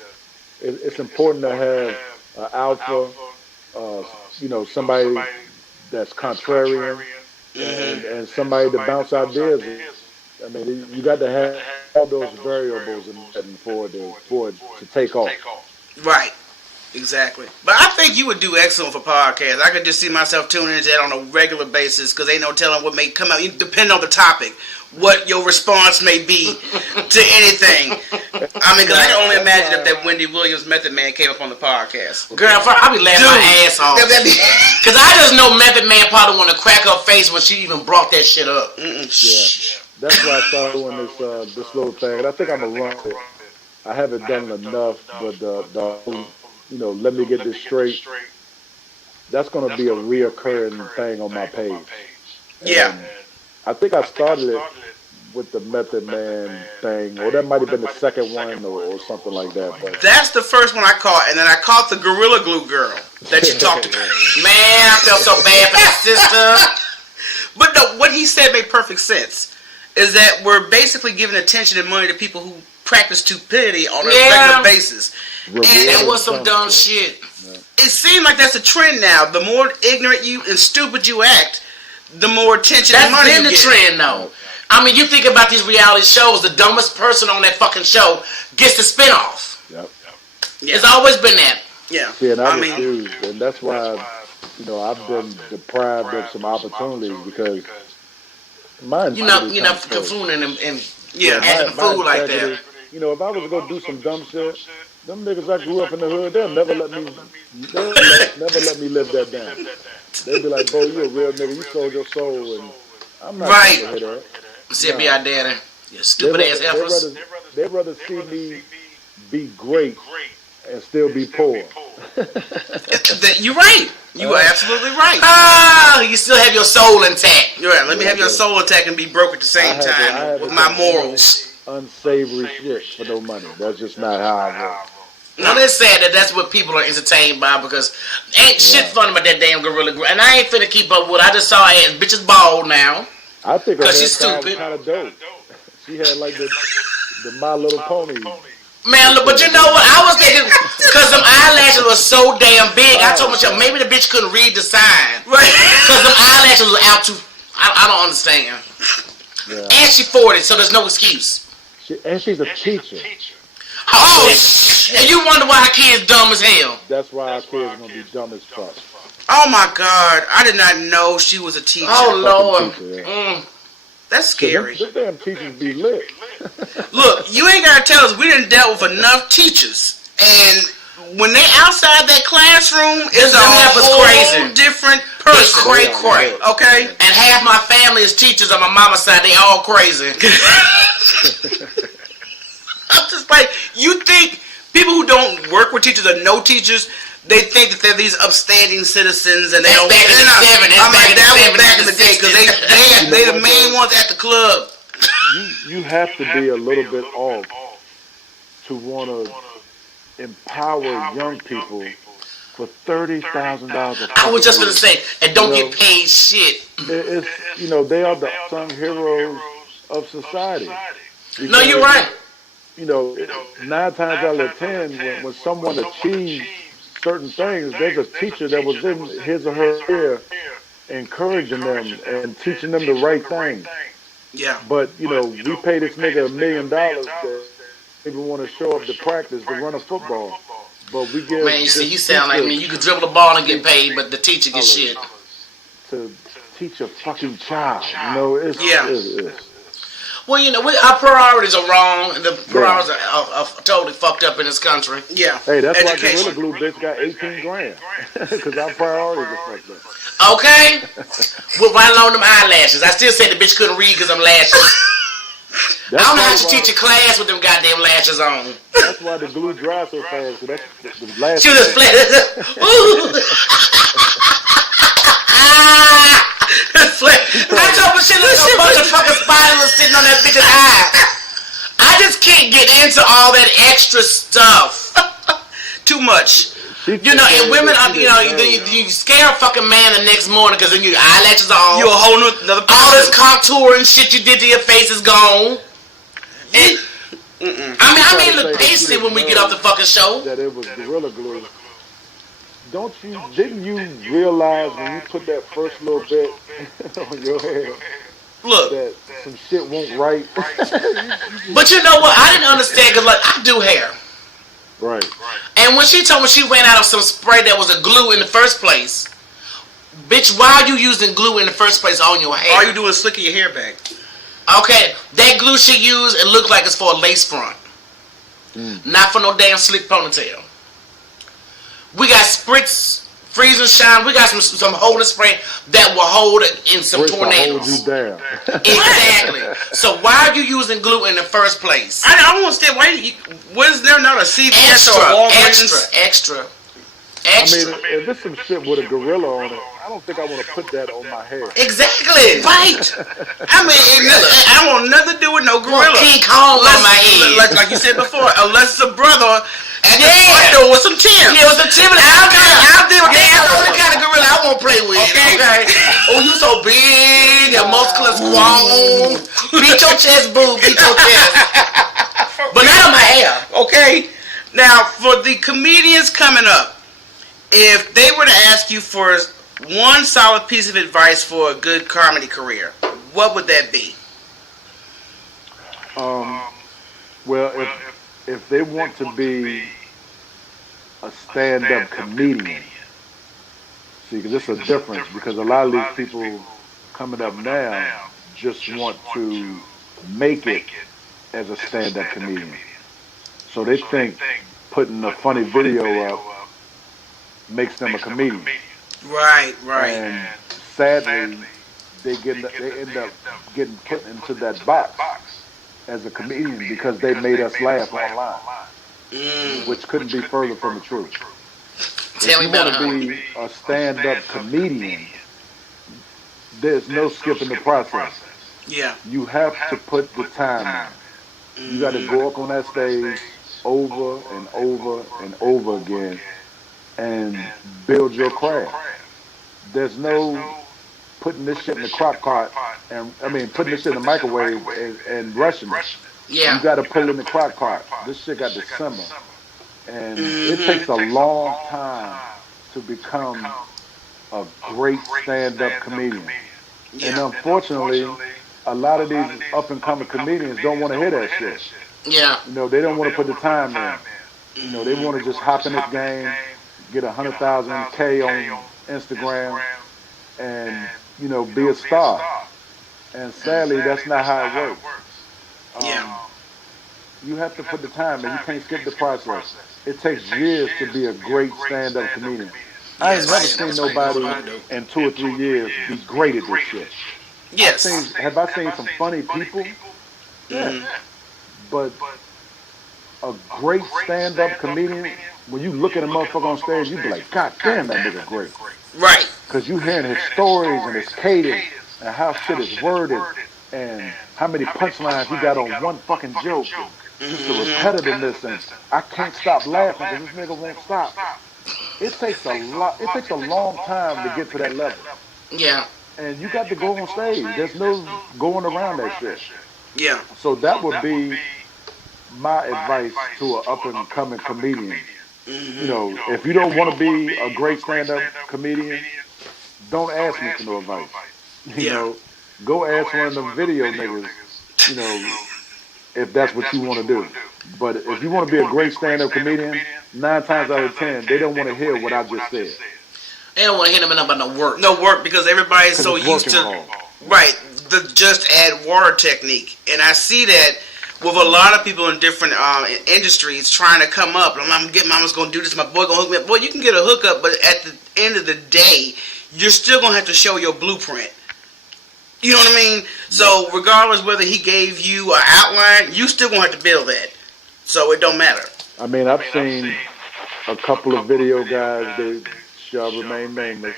It's important to have an alpha, you know, somebody that's contrarian, and somebody to bounce ideas with. I mean, you got to have all those variables in setting for it to take off. Right. Exactly. But I think you would do excellent for podcasts. I could just see myself tuning into that on a regular basis because ain't no telling what may come out. Depending on the topic, what your response may be to anything. I mean, because I can only imagine if that Wendy Williams Method Man came up on the podcast. Girl, I'll be laughing my ass off. Because I just know Method Man probably want to crack her face when she even brought that shit up. Yeah. That's why I started doing this little thing. And I think I'm going to run it. I haven't done it enough, but you know, let me get this straight. That's going to be a reoccurring thing on my page. Yeah. And I think I started it with the Method Man thing, or that might have been the second one or something like that. But that's the first one I caught, and then I caught the Gorilla Glue girl that you talked about. Man, I felt so bad for that sister. But no, what he said made perfect sense. Is that we're basically giving attention and money to people who practice stupidity on a regular basis. And that was some dumb shit. It seems like that's a trend now. The more ignorant and stupid you act, the more attention and money you get. That's been the trend, though. I mean, you think about these reality shows, the dumbest person on that fucking show gets the spinoff. Yep. Yeah. It's always been that. Yeah. See, and I refuse, and that's why, you know, I've been deprived of some opportunities because mine. You're not confooning and acting a fool like that. You know, if I was to go do some dumb shit, them niggas I grew up in the hood, they'll never let me live that down. They'll be like, "Bo, you a real nigga. You sold your soul," and I'm not going to hear that. See, be our daddy. You stupid ass heifers. They'd rather see me be great and still be poor. You're right. You are absolutely right. You still have your soul intact. You're right. Let me have your soul intact and be broke at the same time with my morals. Unsavory shit for no money. That's just not how I roll. No, it's sad that that's what people are entertained by because ain't shit fun about that damn Gorilla Glue. And I ain't finna keep up with it. I just saw her ass. Bitch is bald now. I think her she's stupid. was kind of dope. She had like the My Little Pony. Man, look, but you know what? I was thinking, because them eyelashes were so damn big, I told myself, maybe the bitch couldn't read the sign. Right. Because them eyelashes were out too, I don't understand. Yeah. And she's 40, so there's no excuse. And she's a teacher. Oh, shit. And you wonder why her kids dumb as hell. That's why our kids gonna be dumb as fuck. Oh my God, I did not know she was a teacher. Oh Lord. Teacher, That's scary. Them damn teachers be lit. Look, you ain't gotta tell us we done dealt with enough teachers, and when they outside that classroom, it's a whole different person. Cray. Okay, and half my family is teachers on my mama's side. They all crazy. I'm just like, you think people who don't work with teachers or know teachers, they think that they're these upstanding citizens and they don't. Back in the day because they the main ones at the club. You have to be a little bit off to want to empower young people for $30,000 a I was fucking just gonna week. say, and don't You get know, paid shit. it's they are the unsung heroes of society No, you're because right. 9 times out of 10, when someone achieves certain things, there's a teacher that was in his or her ear encouraging them and teaching them the right thing. Yeah. But we pay this nigga $1 million that even want to show up to practice to run a football, but we give Man, you see, this you sound like teacher me. You can dribble the ball and get paid, but the teacher gets shit. to teach a fucking child. It's, Yeah. it's Well, our priorities are wrong, and the priorities are totally fucked up in this country. Yeah. hey, that's Education. why Gorilla Glue bitch got 18 grand because our priorities are fucked up. Okay? With right along them eyelashes. I still say the bitch couldn't read because I'm lashes. I don't know how she teach a class with them goddamn lashes on. That's why the glue dries so fast. So that's the last. She was just flat. Ooh. I told her she looked like a bunch of fucking spiders sitting on that bitch's eye. I just can't get into all that extra stuff. Too much. And women, you scare a fucking man the next morning because then your eyelashes are all. You a whole another person. All this contour and shit you did to your face is gone. And, I mean, look pasty when we get off the fucking show. That it was Gorilla Glue. Didn't you realize when you put that first little bit on your head Look. that some shit won't right? But you know what? I didn't understand because, I do hair. Right. And when she told me she ran out of some spray that was a glue in the first place, bitch, why are you using glue in the first place on your hair? All you do is slicking your hair back. Okay, that glue she used, it looked like it's for a lace front. Not for no damn slick ponytail. We got spritz, freeze and shine. We got some holding spray that will hold it in some tornadoes. Hold you down. Exactly. So why are you using glue in the first place? I don't understand why. Was there not a CVS or a Walgreens? Extra. I mean, if it's some shit with a gorilla on it, I don't think I want to put that on my hair. Exactly. Right. I mean, I want nothing to do with no gorilla. King Kong on my head. Like you said before, unless it's a brother at the Yeah. front door with some Tim. Yeah, with some Tim. I'll deal with That's that. the only kind of gorilla I won't play with. Okay. Oh, you so big, your muscular squall. Beat your chest, boo. Beat your chest. But not on my hair. Okay. Now, for the comedians coming up, if they were to ask you for one solid piece of advice for a good comedy career, what would that be? Well, if they want to be a stand-up comedian, see, because it's a difference. Because a lot of these people coming up now just want to make it as a stand-up comedian. So they think putting a funny video up makes them a comedian. Right. And sadly, they end up getting put into that box as a comedian because they made us laugh online, which couldn't be further from the truth. Tell me about If you want to be a stand-up comedian, there's no skipping the process. Yeah. You have to put the time in. You got to go up on that stage over and over and over again and build your craft. There's no putting this shit in the crock pot putting this shit in the microwave and rushing it. Yeah. You got to put it in the crock pot. This shit got to simmer. And it takes a long time to become a great stand-up comedian. And unfortunately, a lot of these up-and-coming comedians don't want to hear that shit. Yeah. They don't want to put the time in. They want to just hop in this game, get 100,000 K on Instagram, and be a star. And sadly, that's not how it works. You have to put the time in. You can't skip the process. It takes years to be a great stand-up comedian. I ain't never seen nobody in 2 or 3 years be great at this shit. Yes. Have I seen some funny people? Yeah. But a great stand-up comedian, when you look at a motherfucker on stage, you be like, God damn, that nigga great. Right. Because you hearing his stories and his cadence and how shit is worded and how many punchlines he got on one fucking joke. just the repetitiveness, and I can't stop laughing because this nigga won't stop. It takes a lot. It takes a long time to get to that level, Yeah. and you got to go on stage. There's no going around that shit. Yeah. So that would be my advice to an up and coming comedian. You know, if you don't want to be a great stand up comedian, don't ask me for no advice. You know, go ask one of them video niggas. You know, if that's what you want to do. But if you want to be a great stand up comedian, 9 times out of 10, they don't want to hear what I just said. They don't want to hear them about no work. No work because everybody's so it's used to working right the just add water technique, and I see that with a lot of people in different industries trying to come up. I'm getting mama's gonna do this. My boy gonna hook me up. Boy, you can get a hookup, but at the end of the day, you're still gonna have to show your blueprint. You know what I mean? So regardless whether he gave you an outline, you still gonna have to build that. So it don't matter. I mean, I've seen a couple of video guys that shall remain nameless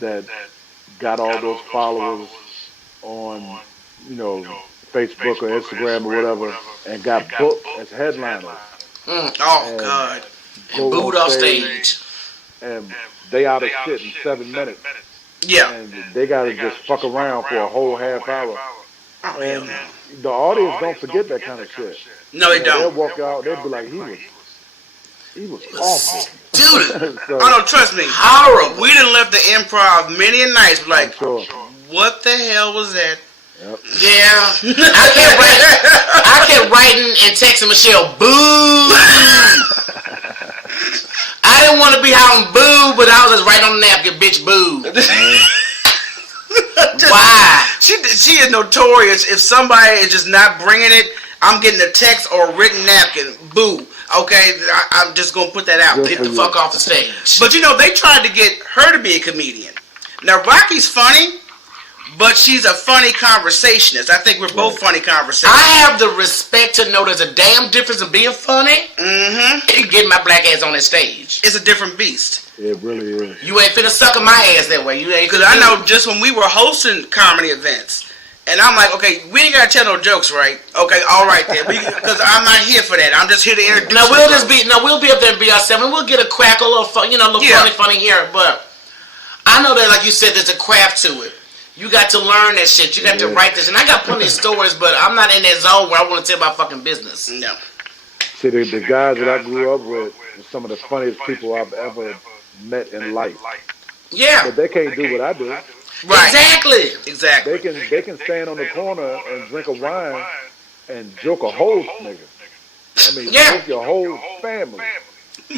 that got all those followers on, you know, Facebook or Instagram or whatever, and got booked as headliners. Oh God! And booed off stage. And they out of shit in 7 minutes. Yeah. And they gotta just fuck around for a whole half hour. Oh, And hell the audience don't forget that kind of shit. no, they They'll don't. walk out, they'll be like, he was awful. Dude, So, oh no, trust me. Horrible. We done left the improv many a nights like, sure. what the hell was that? Yep. Yeah. I kept writing and texting Michelle, boo. I didn't want to be howling boo, but I was just right on the napkin, bitch, boo. Why? She is notorious. If somebody is just not bringing it, I'm getting a text or a written napkin. Boo. Okay, I'm just gonna put that out. Good Get for the you. fuck off the stage. But you know, they tried to get her to be a comedian. Now Rocky's funny, but she's a funny conversationist. I think we're both funny conversationists. I have the respect to know there's a damn difference in being funny and getting my black ass on that stage. It's a different beast. It really is. You ain't finna suck my ass that way. You ain't. Because I know just when we were hosting comedy events, and I'm like, okay, we ain't gotta tell no jokes, right? Okay, all right then. Because I'm not here for that. I'm just here to introduce. Now we'll be up there and be ourselves, and we'll get a crack, a little fun, you know, a little funny here. But I know that, like you said, there's a craft to it. You got to learn that shit. You got to write this, and I got plenty of stories, but I'm not in that zone where I want to tell my fucking business. No. See, the guys that I grew up with are some of the funniest people I've ever met in life. Yeah, But they can't do what I do. Right. Exactly. They can stand on the corner and drink a wine and joke a whole nigga. I mean, joke your whole family.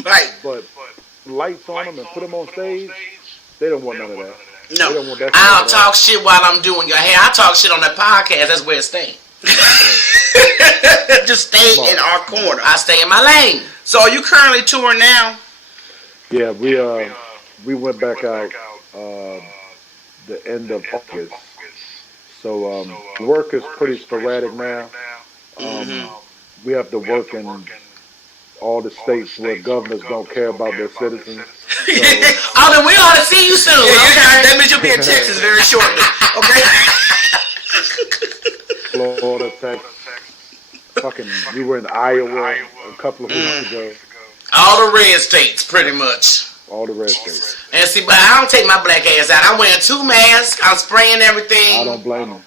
Right. But lights on them and put them on stage, they don't want none of that. No. They don't want that I'll shit at all. talk shit while I'm doing your hair. I talk shit on that podcast. That's where it stays. Just stay in our corner. I stay in my lane. So are you currently touring now? Yeah, we went back out the end of August. So work is pretty sporadic now. We have to work in all the states where governors don't care about their citizens. So, Oh, then we ought to see you soon. Okay. That means you'll be in Texas very shortly. Okay. Florida, Texas, fucking, we were in Iowa a couple of weeks ago. All the red states, pretty much. All the red states. And see, but I don't take my black ass out. I'm wearing 2 masks. I'm spraying everything. I don't blame them.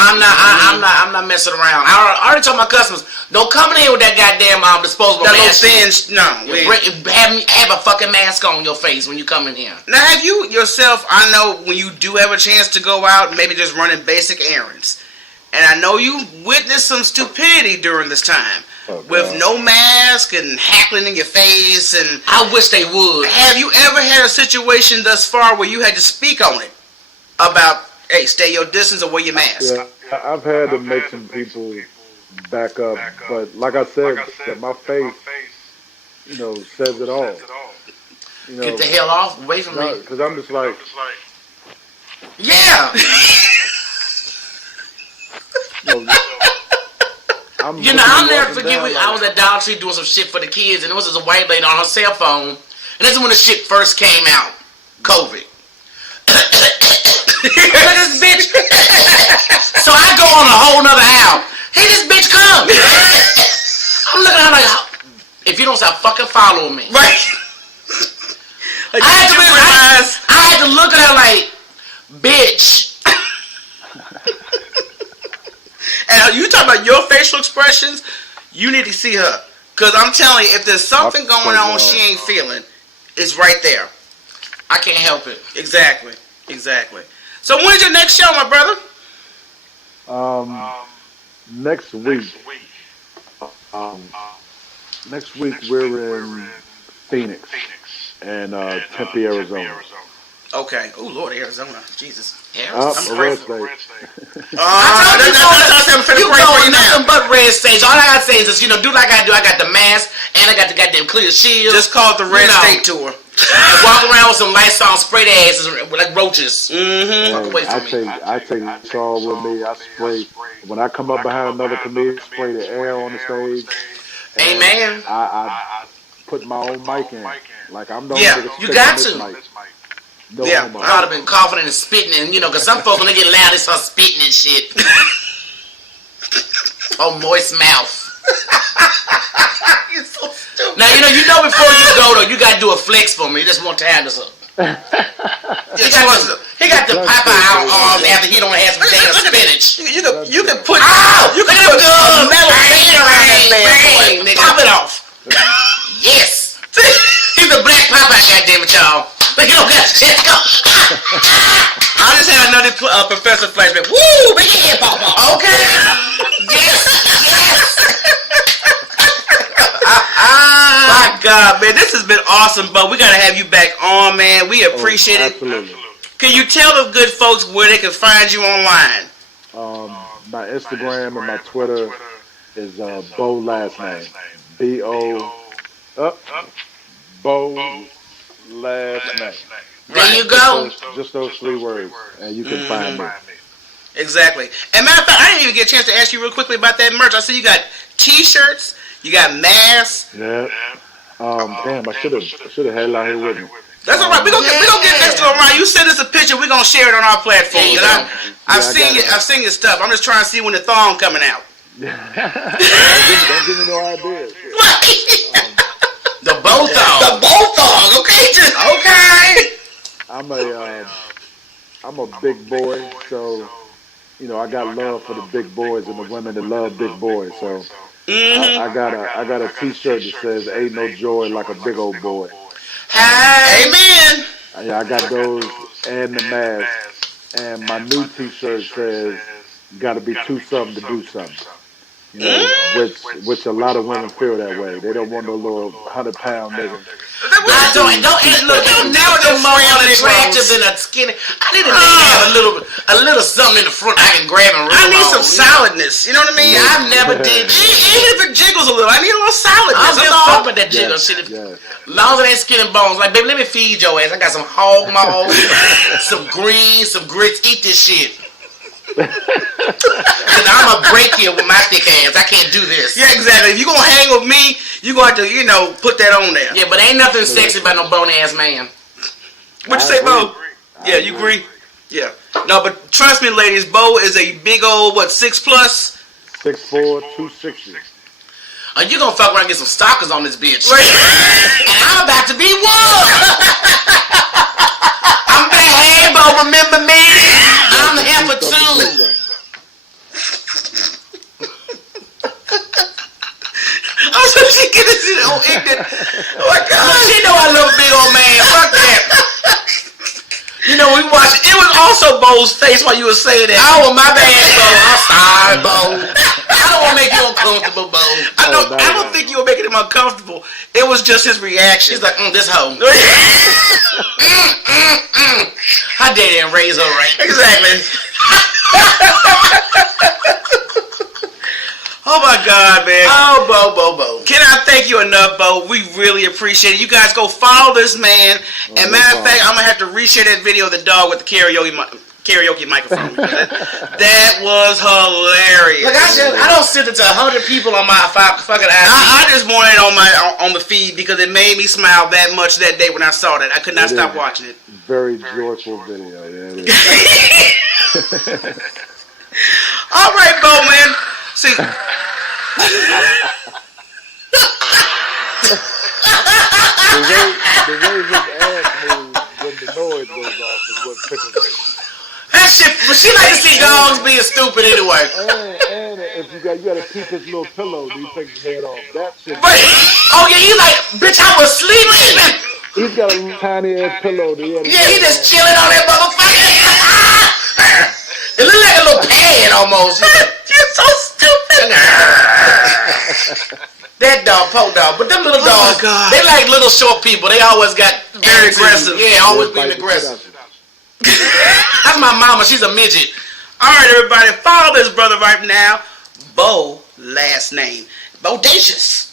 I'm not messing around. I already told my customers, don't come in here with that goddamn disposable That little mask. thin, no. Have a fucking mask on your face when you come in here. Now, have you yourself, I know when you do have a chance to go out, maybe just running basic errands, and I know you witnessed some stupidity during this time, with no mask and hackling in your face, and I wish they would. have you ever had a situation thus far where you had to speak on it, about, hey, stay your distance or wear your mask? Yeah, I've had to make some people back up, but like I said, that my face, you know, says it all. You know, Get the hell off, away from me. because I'm just like, Yeah. You know, I'll never forget. I was at Dollar Tree doing some shit for the kids, and there was this white lady on her cell phone, and this is when the shit first came out, COVID. Look at this bitch. So I go on a whole nother aisle. Hey, this bitch come. I'm looking at her like, if you don't stop fucking following me. Right. Like, I had to look at her like, bitch. And you talk about your facial expressions, you need to see her. Because I'm telling you, if there's something going on she ain't feeling, it's right there. I can't help it. Exactly. So when's your next show, my brother? Next week. Next week we're in Phoenix and Tempe, Arizona. Okay. Oh, Lord, Arizona. Jesus. I'm red state. You go nothing but red stage. All I gotta say is just, do like I do. I got the mask and I got the goddamn clear shield. Just call it the Red State Tour. And walk around with some Lysol, spray their asses like roaches. Mm-hmm. I take Lysol with me. I spray when I come up behind another comedian. Spray the air on the stage. Amen. I put my own mic in. Like I'm the you got to. No I would have been coughing and spitting, and because some folks when they get loud, they start spitting and shit. Oh, moist mouth. You're so stupid. Now before you go though, you gotta do a flex for me. Just one time or something. He got the Popeye arms after he don't have some damn spinach. You can put you can put a metal band around that bad boy. Pop it off. Yes. He's the black Popeye, goddammit, y'all. But you don't got shit go. I just had another professor flashback. Woo! Make your head pop off. Okay. Yes. My God, man, this has been awesome, but we gotta have you back on, man. We appreciate it. Absolutely. Can you tell the good folks where they can find you online? My Instagram and my Twitter is Bo last name. B-O Bo last name. There you go. Just those 3 words, and you can find me. Exactly. And matter of fact, I didn't even get a chance to ask you real quickly about that merch. I see you got T-shirts, you got masks. Yeah. Damn, I should have had it out here with me. That's all right. We gonna get next to Ryan. You send us a picture. We're gonna share it on our platform. I've seen your stuff. I'm just trying to see when the thong coming out. Don't give me no ideas. The bow thong. The bow thong. Okay. I'm a big boy, so I got love for the big boys and the women that love big boys. So I got a T-shirt that says "Ain't no joy like a big old boy." Hey, amen. Yeah, I got those and the mask, and my new T-shirt says "Got to be too something to do something." Which a lot of women feel that way. They don't want no little 100-pound nigga. Don't look. Now they're more attractive than a skinny. I need a nigga have a little something in the front I can grab and run. I need some solidness. You know what I mean? I never did. Even if it jiggles a little, I need a little solidness. I'm just fuck with that jiggle shit. Long as it ain't skin and bones. Like, baby, let me feed your ass. I got some hog maw, some greens, some grits. Eat this shit. Cause I'm a break you with my thick ass. I can't do this. Yeah, exactly. If you gonna hang with me, you gonna have to, put that on there. Yeah, but ain't nothing sexy about no bone ass man. What you say, Bo? Yeah, you agree? Yeah. No, but trust me, ladies, Bo is a big old 6'+". 6'4", 260. Are you gonna fuck around and get some stalkers on this bitch? Right. And I'm about to be one. I'm back. Hey, Bo, remember me? I'm here for 2. Oh, so she get this shit on ignorant. Oh my God. She know I love a big old man. Fuck that. We watched. It was also Bo's face while you were saying that. Oh, my bad, Bo. I'm sorry, Bo. I don't want to make you uncomfortable, Bo. I don't think you were making him uncomfortable. It was just his reaction. He's like, this hoe. How dare they raise her right? Exactly. Oh my God, man. Oh, Bo. Can I thank you enough, Bo? We really appreciate it. You guys go follow this man. And matter of fact, I'm going to have to reshare that video of the dog with the karaoke microphone. That was hilarious. Look, I don't send it to 100 people on my fucking IG. I just wanted it on the feed because it made me smile that much that day when I saw that. I could not stop watching it. Very joyful video. Yeah, it is. All right, Bo, man. See, way his ass moves when the noise goes off is what tickles me. That shit, but she like to see dogs being stupid anyway. And if you gotta keep his little pillow, do you take his head off? That shit. But, oh yeah, he's like, bitch, I was sleeping. He's got a tiny ass pillow. Yeah, he just chilling on that motherfucker. It look like a little pad almost. You're so stupid. That dog, poor dog. But them little dogs, they like little short people. They always got Very aggressive. Yeah, always being aggressive. That's my mama. She's a midget. All right, everybody, follow this brother right now. Bo, last name. Bodacious.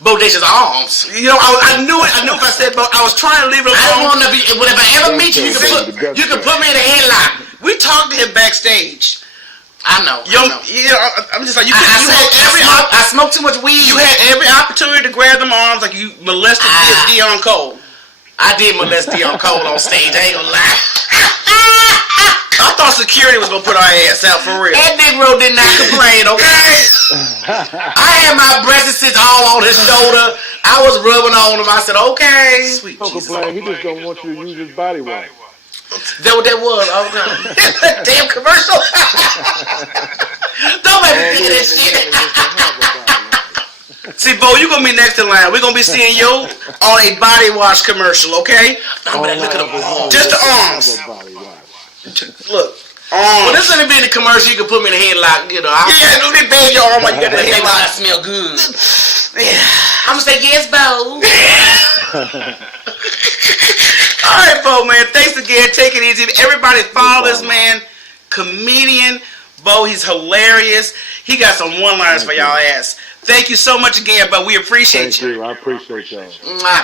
Bodacious arms. You know, I knew it. I knew if I said Bo, I was trying to leave it alone. I don't want to be. Whenever I ever meet you, you can put me in a headlock. We talked to him backstage. I know. I'm just like you. I smoke too much weed. You had every opportunity to grab them arms like you molested Dion Cole. I did molest Dion Cole on stage. I ain't gonna lie. I thought security was gonna put our ass out for real. That Negro did not complain, okay? I had my breasts all on his shoulder. I was rubbing on him. I said, okay. Sweet Don't Jesus. complain. He just don't want you to use his body wash. That what that was. Oh, no. Damn commercial. Don't make me think of that shit. See, Bo, you gonna be next in line. We're gonna be seeing you on a body wash commercial, okay? Look at the arms. Just the arms. Look, Well, this ain't be in the commercial. You can put me in a headlock, you know. Yeah, no, they bang your arm while you got the They headlock. I smell good. I'm gonna say yes, Bo. All right, Bo, man. Thanks again. Take it easy. Everybody follow this man, comedian Bo. He's hilarious. He got some one-liners for y'all ass. Thank you so much again, Bo. We appreciate you. Thank you. I appreciate y'all.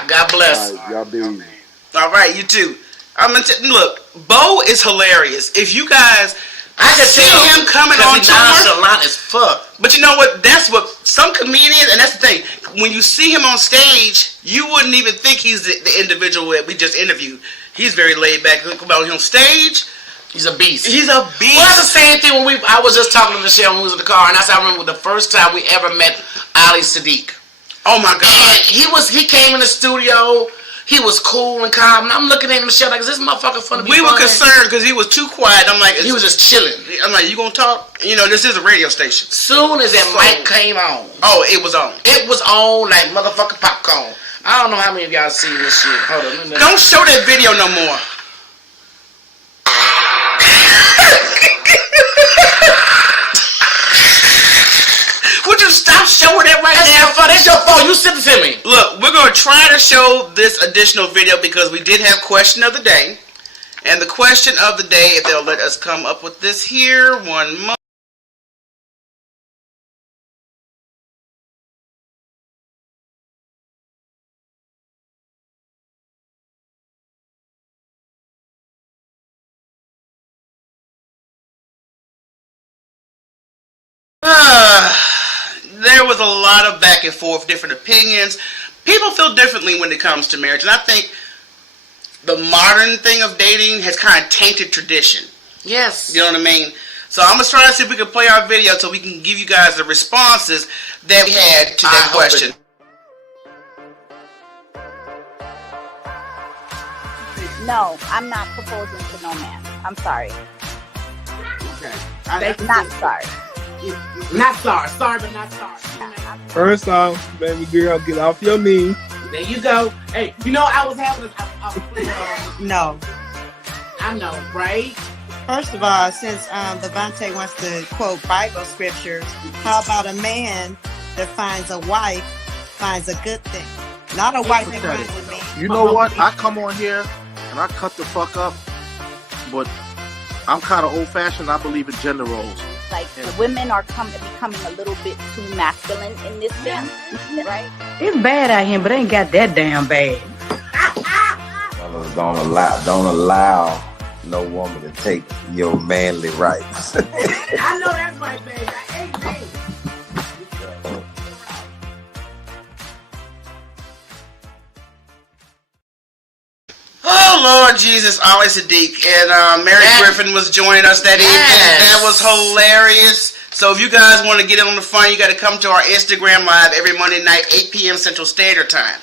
God bless. All right, y'all be easy. All right, you too. Look, Bo is hilarious. If you guys, I can see tell him coming on he's tour. nonchalant as fuck. But you know what? That's what some comedians, and that's the thing. When you see him on stage, you wouldn't even think he's the individual that we just interviewed. He's very laid back. Look about him on stage. He's a beast. He's a beast. Well, that's the same thing when I was just talking to Michelle when we was in the car, and I remember the first time we ever met Ali Sadiq. Oh my God! And he came in the studio. He was cool and calm. And I'm looking at Michelle like, is this motherfucker funny? We were concerned because he was too quiet. I'm like, he was just chilling. I'm like, you gonna talk? You know, this is a radio station. Soon as that mic came on, it was on. It was on like motherfucking popcorn. I don't know how many of y'all seen this shit. Hold on. Don't show that video no more. Would you stop showing that right now? That's your fault. You sent it to me. Look, we're going to try to show this additional video because we did have question of the day. And the question of the day, if they'll let us come up with this here, one moment. There was a lot of back and forth, different opinions. People feel differently when it comes to marriage, and I think the modern thing of dating has kind of tainted tradition. Yes. You know what I mean? So I'm going to try to see if we can play our video so we can give you guys the responses that we had to that question. No, I'm not proposing to no man. I'm sorry. Okay. Not sorry. Not sorry. Sorry, but not sorry. First off, baby girl, get off your knee. There you go. Hey, you know I was having No. I know, right? First of all, since Levante wants to quote Bible scriptures, how about a man that finds a wife finds a good thing? Not a wife that finds a man. You know what? I come on here and I cut the fuck up, but I'm kind of old-fashioned. I believe in gender roles. Like the women are becoming a little bit too masculine in this thing, right? It's bad out here, but it ain't got that damn bad. Fellas, don't allow no woman to take your manly rights. I know that's right, baby. Amen. Oh, Lord Jesus, Ali Sadiq. And Mary Griffin was joining us that evening. That was hilarious. So if you guys want to get in on the fun, you got to come to our Instagram Live every Monday night, 8 p.m. Central Standard Time.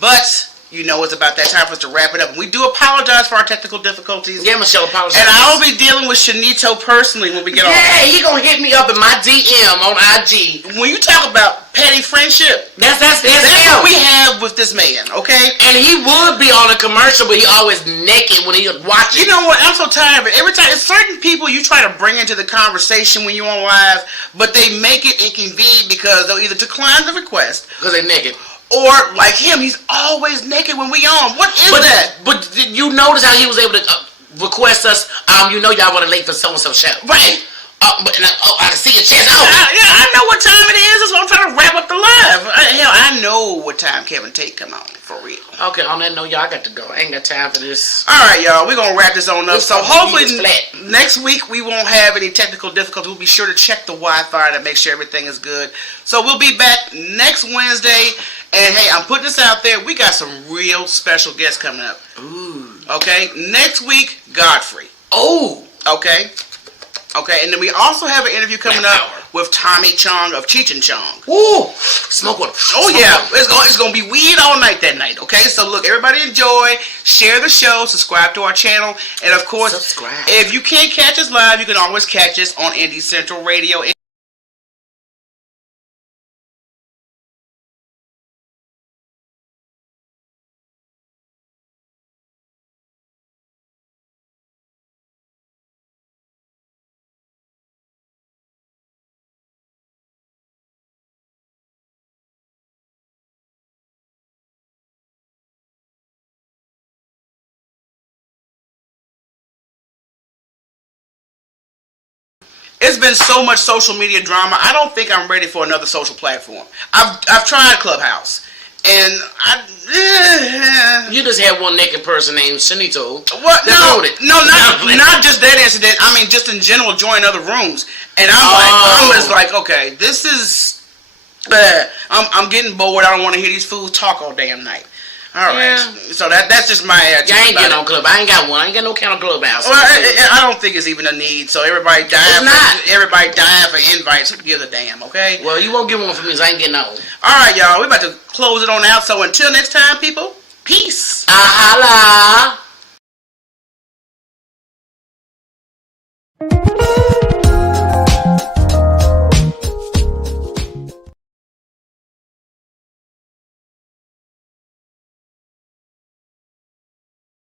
But you know it's about that time for us to wrap it up. And we do apologize for our technical difficulties. Yeah, Michelle, apologize. And I will be dealing with Shanito personally when we get on. Yeah, he gonna hit me up in my DM on IG. When you talk about petty friendship, that's what we have with this man, okay? And he would be on a commercial, but he always naked when he was watching. You know what? I'm so tired of it. Every time, it's certain people you try to bring into the conversation when you're on live, but they make it inconvenient because they'll either decline the request because they're naked. Or, like him, he's always naked when we on. What is that? But did you notice how he was able to request us, you know y'all running late for so-and-so show. Right. But I can see your chest. Oh. I know what time it is. That's why I'm trying to wrap up the live. I know what time Kevin Tate come on, for real. Okay, on that note, y'all, I got to go. I ain't got time for this. All right, y'all. We're going to wrap this on up. So hopefully next week we won't have any technical difficulties. We'll be sure to check the Wi-Fi to make sure everything is good. So we'll be back next Wednesday. And hey, I'm putting this out there. We got some real special guests coming up. Ooh. Okay. Next week, Godfrey. Oh. Okay. Okay. And then we also have an interview coming up with Tommy Chong of Cheech and Chong. Ooh. Smoke one. Oh yeah. It's gonna be weed all night that night. Okay. So look, everybody enjoy. Share the show. Subscribe to our channel. And of course, subscribe. If you can't catch us live, you can always catch us on Indie Central Radio. It's been so much social media drama. I don't think I'm ready for another social platform. I've tried Clubhouse, and you just had one naked person named Shanito. What? No, not just that incident. I mean, just in general, join other rooms, and I'm just like, okay, this is. I'm getting bored. I don't want to hear these fools talk all damn night. All right, so that's just my attitude. I ain't getting on Club. I ain't got one. I ain't got no kind of Clubhouse. Well, I don't think it's even a need. So everybody dying. Everybody dying for invites. Who gives a damn? Okay. Well, you won't get one for me, so I ain't getting on. All right, y'all. We about to close it on out. So until next time, people. Peace. Holla.